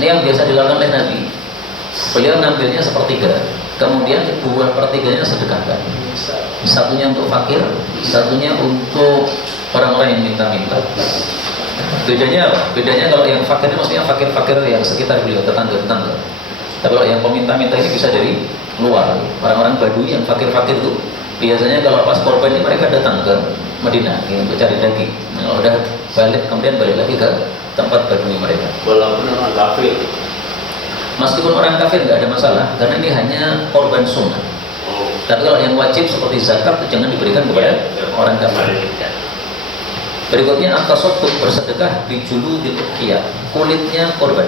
Ini yang biasa dilakukan oleh Nabi. Beliau ngambilnya 1/3, kemudian 2/3-nya sedekahkan. Satunya untuk fakir, satunya untuk orang-orang yang minta-minta. Bedanya apa? Bedanya kalau yang fakir ini maksudnya fakir-fakir yang sekitar beliau, tetangga-tetangga. Tapi kalau yang peminta-minta ini bisa dari luar. Orang-orang Badui yang fakir-fakir itu biasanya kalau pas korban ini mereka datang ke Madinah untuk cari daging. Nah, kalau udah kemudian balik lagi ke tempat Badui mereka. walaupun orang kafir. Meskipun orang kafir nggak ada masalah, karena ini hanya korban sunnah. Tapi kalau yang wajib seperti zakat itu jangan diberikan kepada orang kafir. Berikutnya at-tasadduq bersedekah bijulu udhiyah, kulitnya korban.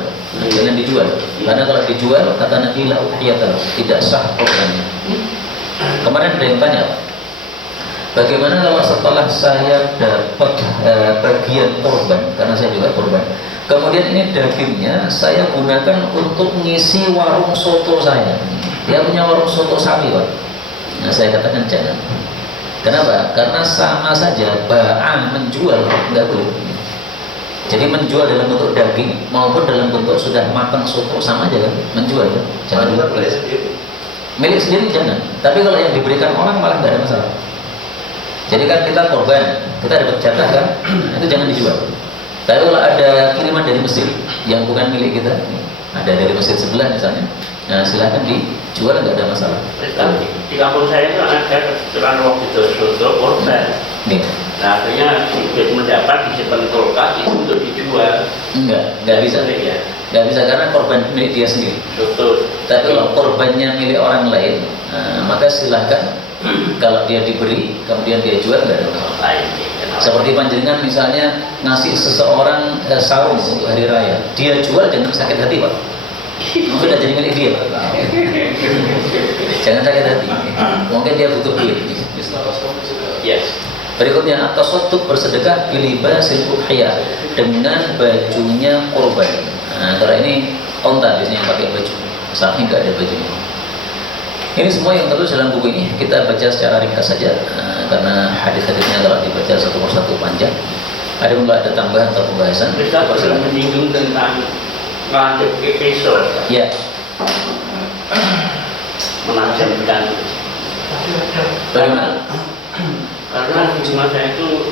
Jangan dijual. Karena kalau dijual kata Nabi la udhiyata, tidak sah korbannya. Kemarin ada yang tanya, bagaimana kalau setelah saya dapat bagian korban, karena saya juga korban, kemudian ini dagingnya saya gunakan untuk mengisi warung soto saya. Dia punya warung soto sapi Pak. Nah saya katakan jangan. Kenapa? Karena sama saja ba'a menjual nggak boleh. Jadi menjual dalam bentuk daging maupun dalam bentuk sudah matang soto sama aja kan, menjual kan? Jangan juga boleh. Milik sendiri jangan. Tapi kalau yang diberikan orang malah nggak ada masalah. Jadi kan kita korban, kita dapat jatah kan, itu jangan dijual. Tapi kalau ada kiriman dari masjid yang bukan milik kita, ada dari masjid sebelah misalnya, nah silahkan dijual, nggak ada masalah. Di kampung saya itu ada restoran waktu itu soto korban. Nah akhirnya mendapat disimpan kulkas itu untuk dijual. Nggak bisa. Ya. Nggak bisa karena korban milik dia sendiri. Betul. Tapi kalau korbannya milik orang lain, maka silahkan Kalau dia diberi, kemudian dia jual, nggak ada masalah. Seperti panjenengan misalnya ngasih seseorang sarung untuk hari raya, dia jual jangan sakit hati Pak. Sudah jadi milik dia. Jangan sakit hati. Mungkin dia butuh duit. Yes. Berikutnya at-tasadduq, bersedekah bilibasil udhiyah, dengan bajunya korban. Nah, kalau ini onta biasanya yang pakai baju. Saat ini nggak ada bajunya. Ini semua yang tertulis dalam buku ini kita baca secara ringkas saja, karena hadis-hadisnya kalau dibaca satu persatu panjang. Ada pun ada tambahan atau pembahasan? Kita sudah menyinggung tentang lanjut episode. Ya. Menajamkan. Bagaimana? Karena di masa itu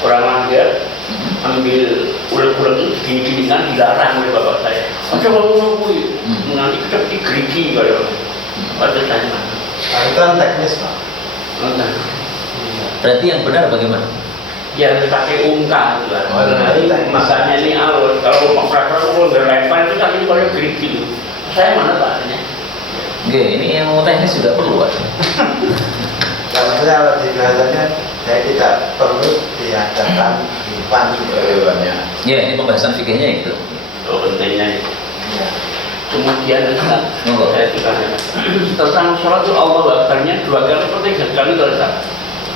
orang langgar ambil ulet-ulet itu gini-gini kan dilarang oleh bapak saya. Macam ngomong nanti kita digerigi kalau pada saya. Itu kan teknis Pak. Berarti yang benar bagaimana? Ya pakai ungkah lah. Makanya ini awal kalau operator itu berlempar itu kan ini kalau gerigi. Saya mana paknya? Oke, ini yang mau teknis juga perlu Pak. Kalau di bahasanya saya tidak perlu diadakan di panti hewannya. Ya, ini pembahasan fikihnya itu. Oh, pentingnya itu. Kemudian saya tanya tentang sholat itu Allah Akbarnya 2 kali atau 3 kali kalau tak?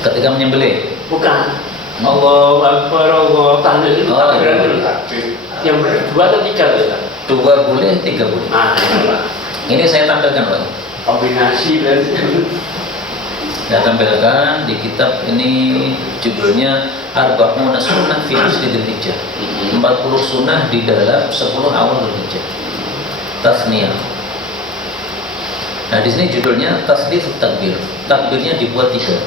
Ketika menyembelih. Bukan. Allah Akbar, Allah tahlil itu takbiran dulu. Yang berdua atau 3 kali tak? 2 boleh, 3 boleh. Ini saya tampilkan Pak. Kombinasi berarti. Saya tampilkan di kitab ini judulnya Arba'una Sunnah fi Dzil Hijjah. 40 sunnah di dalam 10 awal Dzulhijjah. Tasniyah. Nah, di sini judulnya Tasrifut Takbir. Takbirnya dibuat 3.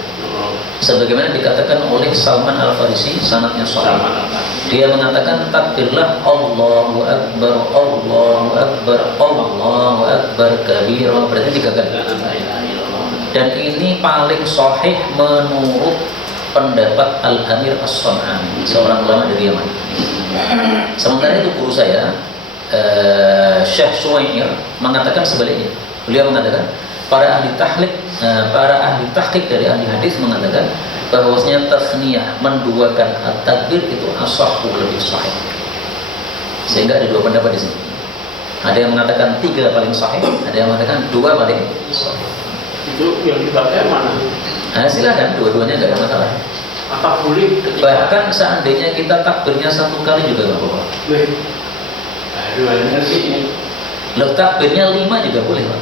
Sebagaimana dikatakan oleh Salman Al-Farisi, sanadnya sahih. Dia mengatakan takbirlah Allahu Akbar, Allahu Akbar, Allahu Akbar kabira. Berarti 3 kali. Dan ini paling sahih menurut pendapat Al-Amir As-San'ani, seorang ulama dari Yaman. Sementara itu guru saya Syekh Suwaimir mengatakan sebaliknya. Beliau mengatakan para ahli tahqiq dari ahli hadis mengatakan bahwasanya tasniyah menduakan at-takbir itu asahhu, lebih sahih. Sehingga ada 2 pendapat di sini. Ada yang mengatakan 3 paling sahih, ada yang mengatakan 2 paling sahih. Itu yang dipakai mana? Nah, silakan, dua-duanya nggak ada masalah. Apa boleh ketika Bahkan seandainya kita takbirnya 1 kali juga nggak apa-apa. Aduh, ini Loh, takbirnya 5 juga boleh Pak.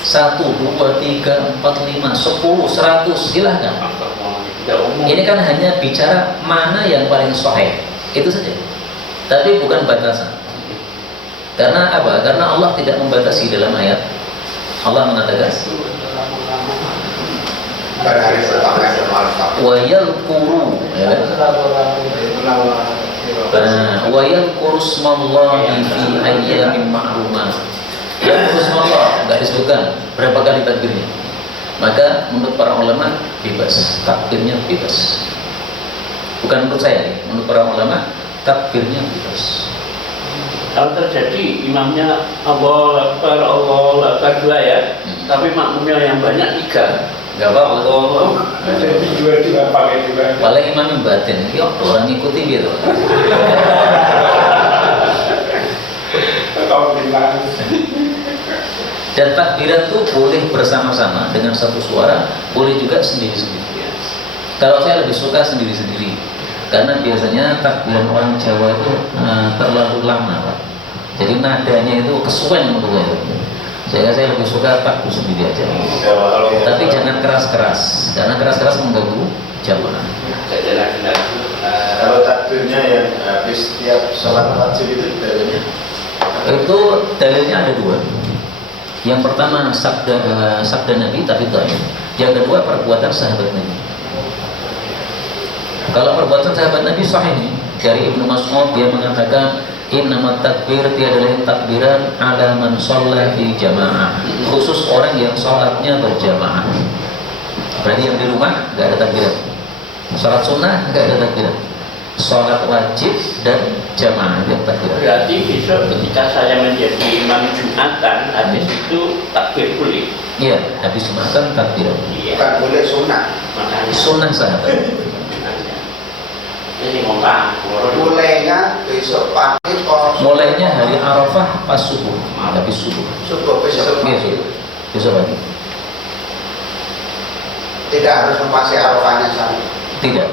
1, 2, 3, 4, 5, 10, 100, silahkan. Ini kan hanya bicara mana yang paling sahih, itu saja. Tapi bukan batasan. Karena apa? Karena Allah tidak membatasi dalam ayat. Allah mengatakan Pada hari pertama wa yadhkuru, ya kan? Wa yadhkuru smallahi fi ayyamin ma'lumat. Yadhkuru smallah, enggak disebutkan berapa kali takbirnya. Maka menurut para ulama bebas, takbirnya bebas. Bukan menurut saya, menurut para ulama takbirnya bebas. Kalau terjadi imamnya Allah Akbar 2 ya, tapi makmumnya yang banyak 3, nggak apa-apa. Jadi 2 pakai juga. Paling imam batin, ya orang ngikuti dia tuh. Dan takbiran tuh boleh bersama-sama dengan satu suara, boleh juga sendiri-sendiri. Kalau saya lebih suka sendiri-sendiri, karena biasanya takbiran orang Jawa itu terlalu lama Pak. Jadi nadanya itu kesuwen menurut saya. Sehingga saya lebih suka takbir sendiri aja. Tapi jangan keras-keras, karena keras-keras mengganggu jamaah. Kalau takbirnya yang habis setiap sholat wajib itu dalilnya? Itu dalilnya ada 2. Yang pertama sabda Nabi tapi dhaif. Yang kedua perbuatan sahabat Nabi. Kalau perbuatan sahabat Nabi sahih nih. Dari Ibnu Mas'ud dia mengatakan innamat takbir, tiada lain takbiran ala man shalla fi jamaah, khusus orang yang sholatnya berjamaah. Berarti yang di rumah nggak ada takbiran. Sholat sunnah nggak ada takbiran. sholat wajib dan jamaah yang takbir. Berarti besok ketika saya menjadi imam Jumatan, habis itu takbir boleh. Iya, habis Jumatan takbir. Iya. Bukan boleh sunnah. Makanya Sunnah sahabat. ini ngomong. Bolehnya besok pagi atau Mulainya hari Arafah pas subuh, habis subuh. subuh besok Iya, pagi. subuh. Besok pagi. Tidak harus mempasi Arafahnya sana. Tidak.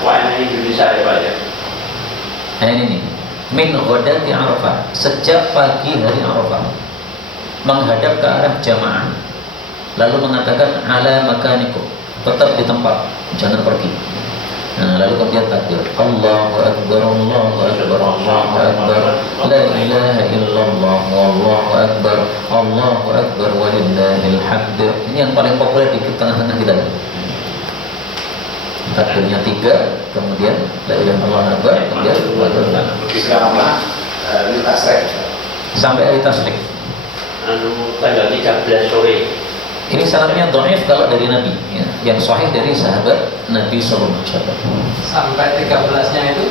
Wah, ini Indonesia ya Pak ya. Nah ini nih, min ghodati Arafah, sejak pagi hari Arafah menghadap ke arah jamaah, lalu mengatakan ala makanikum, tetap di tempat, jangan pergi. Nah, lalu kemudian takbir, Allahu Akbar, Allahu Akbar, Allahu Akbar, la ilaha illallah, Wallahu Akbar, Allahu Akbar, walillahil hamd. Ini yang paling populer di tengah-tengah kita. Takbirnya 3, kemudian la ilaha illallah akbar, kemudian Selama lintas rek. sampai hari tasrik. Tanggal 13 sore. Ini sanadnya dhaif kalau dari Nabi, ya. Yang sahih dari sahabat Nabi sallallahu alaihi wasallam. Sampai 13-nya itu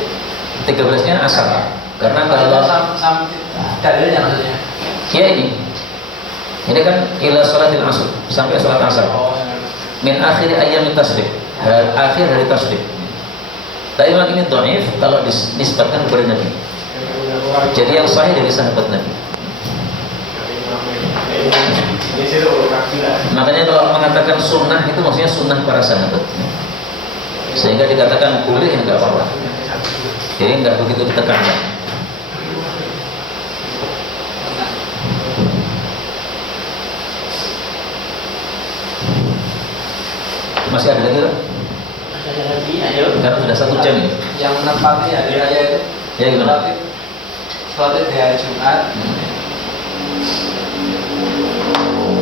13-nya asar. Karena kalau sampai dalilnya maksudnya. ya ini kan ila salatil asr, sampai salat asar. Min akhir ayyam tasrik, akhir hari tasrik. Tapi memang ini dhaif kalau dinisbatkan kepada Nabi. Jadi yang sahih dari sahabat Nabi. Makanya kalau mengatakan sunnah itu maksudnya sunnah para sahabat, sehingga dikatakan boleh enggak apa-apa. Jadi enggak begitu ditekankan. Masih ada lagi tak? Ada lagi, ayo. Karena sudah 1 jam ini. Yang menepati hari raya itu Ya gimana? sholat di hari Jumat.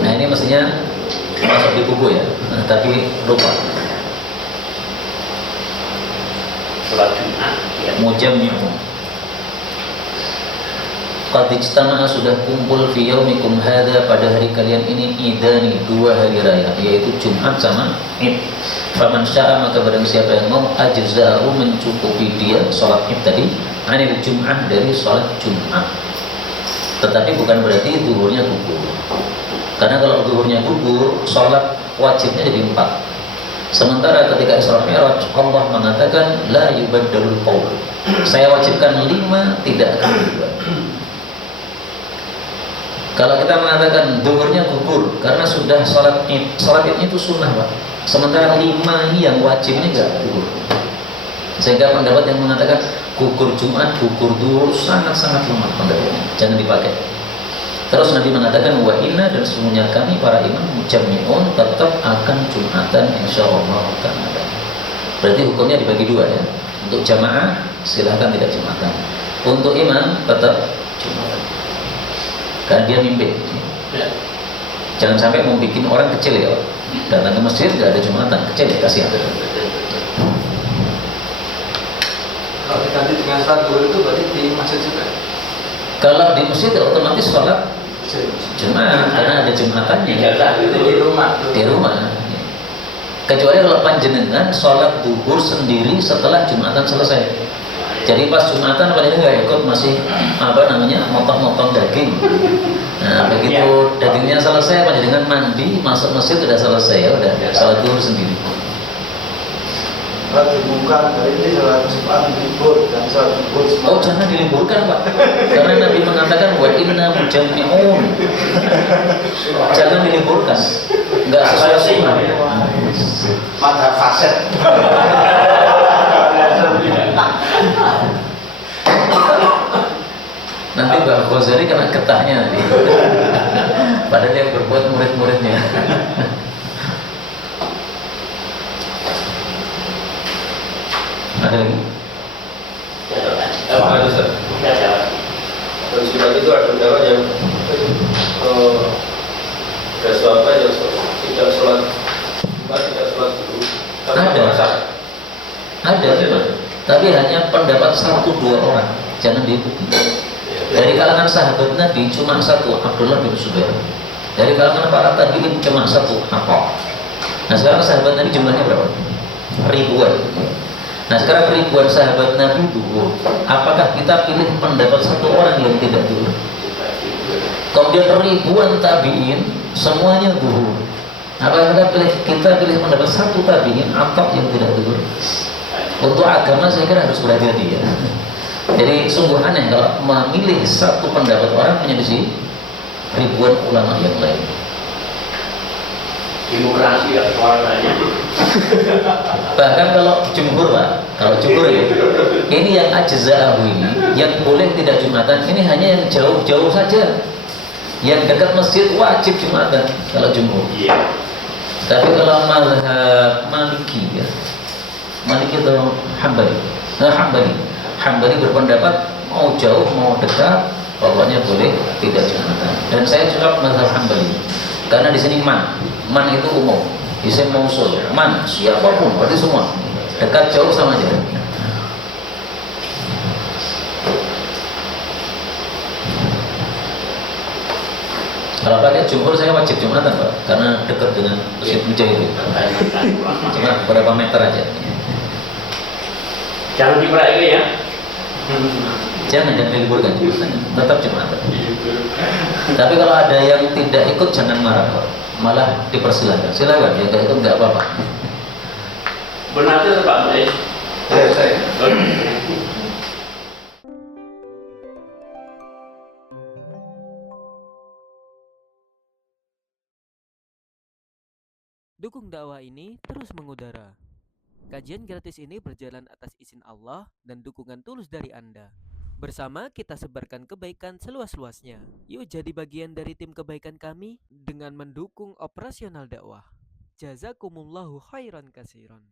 Nah ini mestinya masuk di buku ya, tapi lupa. Sholat Jumat. Ya. Mujammi'un. Qad ijtama'a, sudah kumpul fi yaumikum hadza, pada hari kalian ini, idani, 2 hari raya, yaitu Jumat sama Id. Faman syaa, maka barang siapa yang mau, ajza'u, mencukupi dia salat Id tadi, anil Jum'ah, dari salat Jumat. Tetapi bukan berarti zuhurnya gugur. Karena kalau zuhurnya gugur, salat wajibnya jadi 4. Sementara ketika Isra Mi'raj, Allah mengatakan la yubaddalul qaul. Saya wajibkan 5, tidak akan berubah. Kalau kita mengatakan zuhurnya gugur karena sudah salat Id itu sunnah, Pak. Sementara 5 ini yang wajib ini enggak gugur. Sehingga pendapat yang mengatakan gugur Jumat, gugur zuhur sangat-sangat lemah pendapatnya. Jangan dipakai. Terus Nabi mengatakan wa inna, dan sesungguhnya kami para imam mujammi'un, tetap akan Jumatan insyaallah ta'ala. Berarti hukumnya dibagi 2 ya. Untuk jamaah silahkan tidak Jumatan. Untuk imam tetap Jumatan. Karena dia mimpin. Ya. Jangan sampai mau bikin orang kecil ya, datang ke masjid nggak ada Jumatan, kecil ya, kasihan. Kalau diganti dengan sholat zuhur itu berarti di masjid juga. Kalau di masjid ya otomatis sholat Jumat karena ada Jumatannya. Itu di rumah. Di rumah. Kecuali kalau panjenengan sholat zuhur sendiri setelah Jumatan selesai. Jadi pas Jumatan paling nggak ikut, masih motong-motong daging. Nah begitu dagingnya selesai, panjenengan mandi masuk masjid sudah selesai, ya udah sholat zuhur sendiri. Sholat dibuka dari ini sholat Jumat libur dan sholat libur. Oh jangan diliburkan Pak, karena Nabi mengatakan wa inna mujammi'un. Jangan diliburkan, nggak sesuai sunnah. Mata faset. Nanti Mbak Ghazali kena getahnya nanti. Padahal yang berbuat murid-muridnya. Ada lagi? Ada Ustaz. Dan Jumat itu ada beberapa yang ada suapa yang tidak sholat Jumat, tidak sholat dulu. Ada, tapi hanya pendapat 1-2 orang, jangan diikuti. Dari kalangan sahabat Nabi cuma 1, Abdullah bin Zubair. Dari kalangan para tabi'in cuma 1, Atha. Nah sekarang sahabat Nabi jumlahnya berapa? Ribuan. Nah sekarang ribuan sahabat Nabi duhur. Apakah kita pilih pendapat satu orang yang tidak duhur? Kemudian ribuan tabi'in semuanya duhur. Apakah kita pilih pendapat satu tabi'in atau yang tidak duhur? Untuk agama saya kira harus berhati-hati ya. Jadi sungguh aneh kalau memilih satu pendapat orang menyelisih ribuan ulama yang lain. Demokrasi ya suaranya. Bahkan kalau jumhur Pak, kalau jumhur ya, ini yang ajza'ahu ini, yang boleh tidak Jumatan, ini hanya yang jauh-jauh saja. Yang dekat masjid wajib Jumatan kalau jumhur. Iya. Tapi kalau mazhab Maliki ya, Maliki atau Hambali, Hambali berpendapat mau jauh mau dekat, pokoknya boleh tidak Jumatan. Dan saya juga mazhab Hambali, karena di sini man itu umum, isim mausul, man siapapun, berarti semua dekat jauh sama aja. Kalau pakai jumhur saya wajib Jumatan Pak, karena dekat dengan Masjid Mujahid. Cuma beberapa meter aja. Jangan diperaiki ya. Jangan diliburkan, tetap Jumatan. Tapi kalau ada yang tidak ikut jangan marah Pak, malah dipersilakan. Silakan ya, kalau ikut nggak apa-apa. Benar saja Pak Baik. Saya. Dukung dakwah ini terus mengudara. Kajian gratis ini berjalan atas izin Allah dan dukungan tulus dari Anda. Bersama kita sebarkan kebaikan seluas-luasnya. Yuk jadi bagian dari tim kebaikan kami dengan mendukung operasional dakwah. Jazakumullahu khairan katsiran.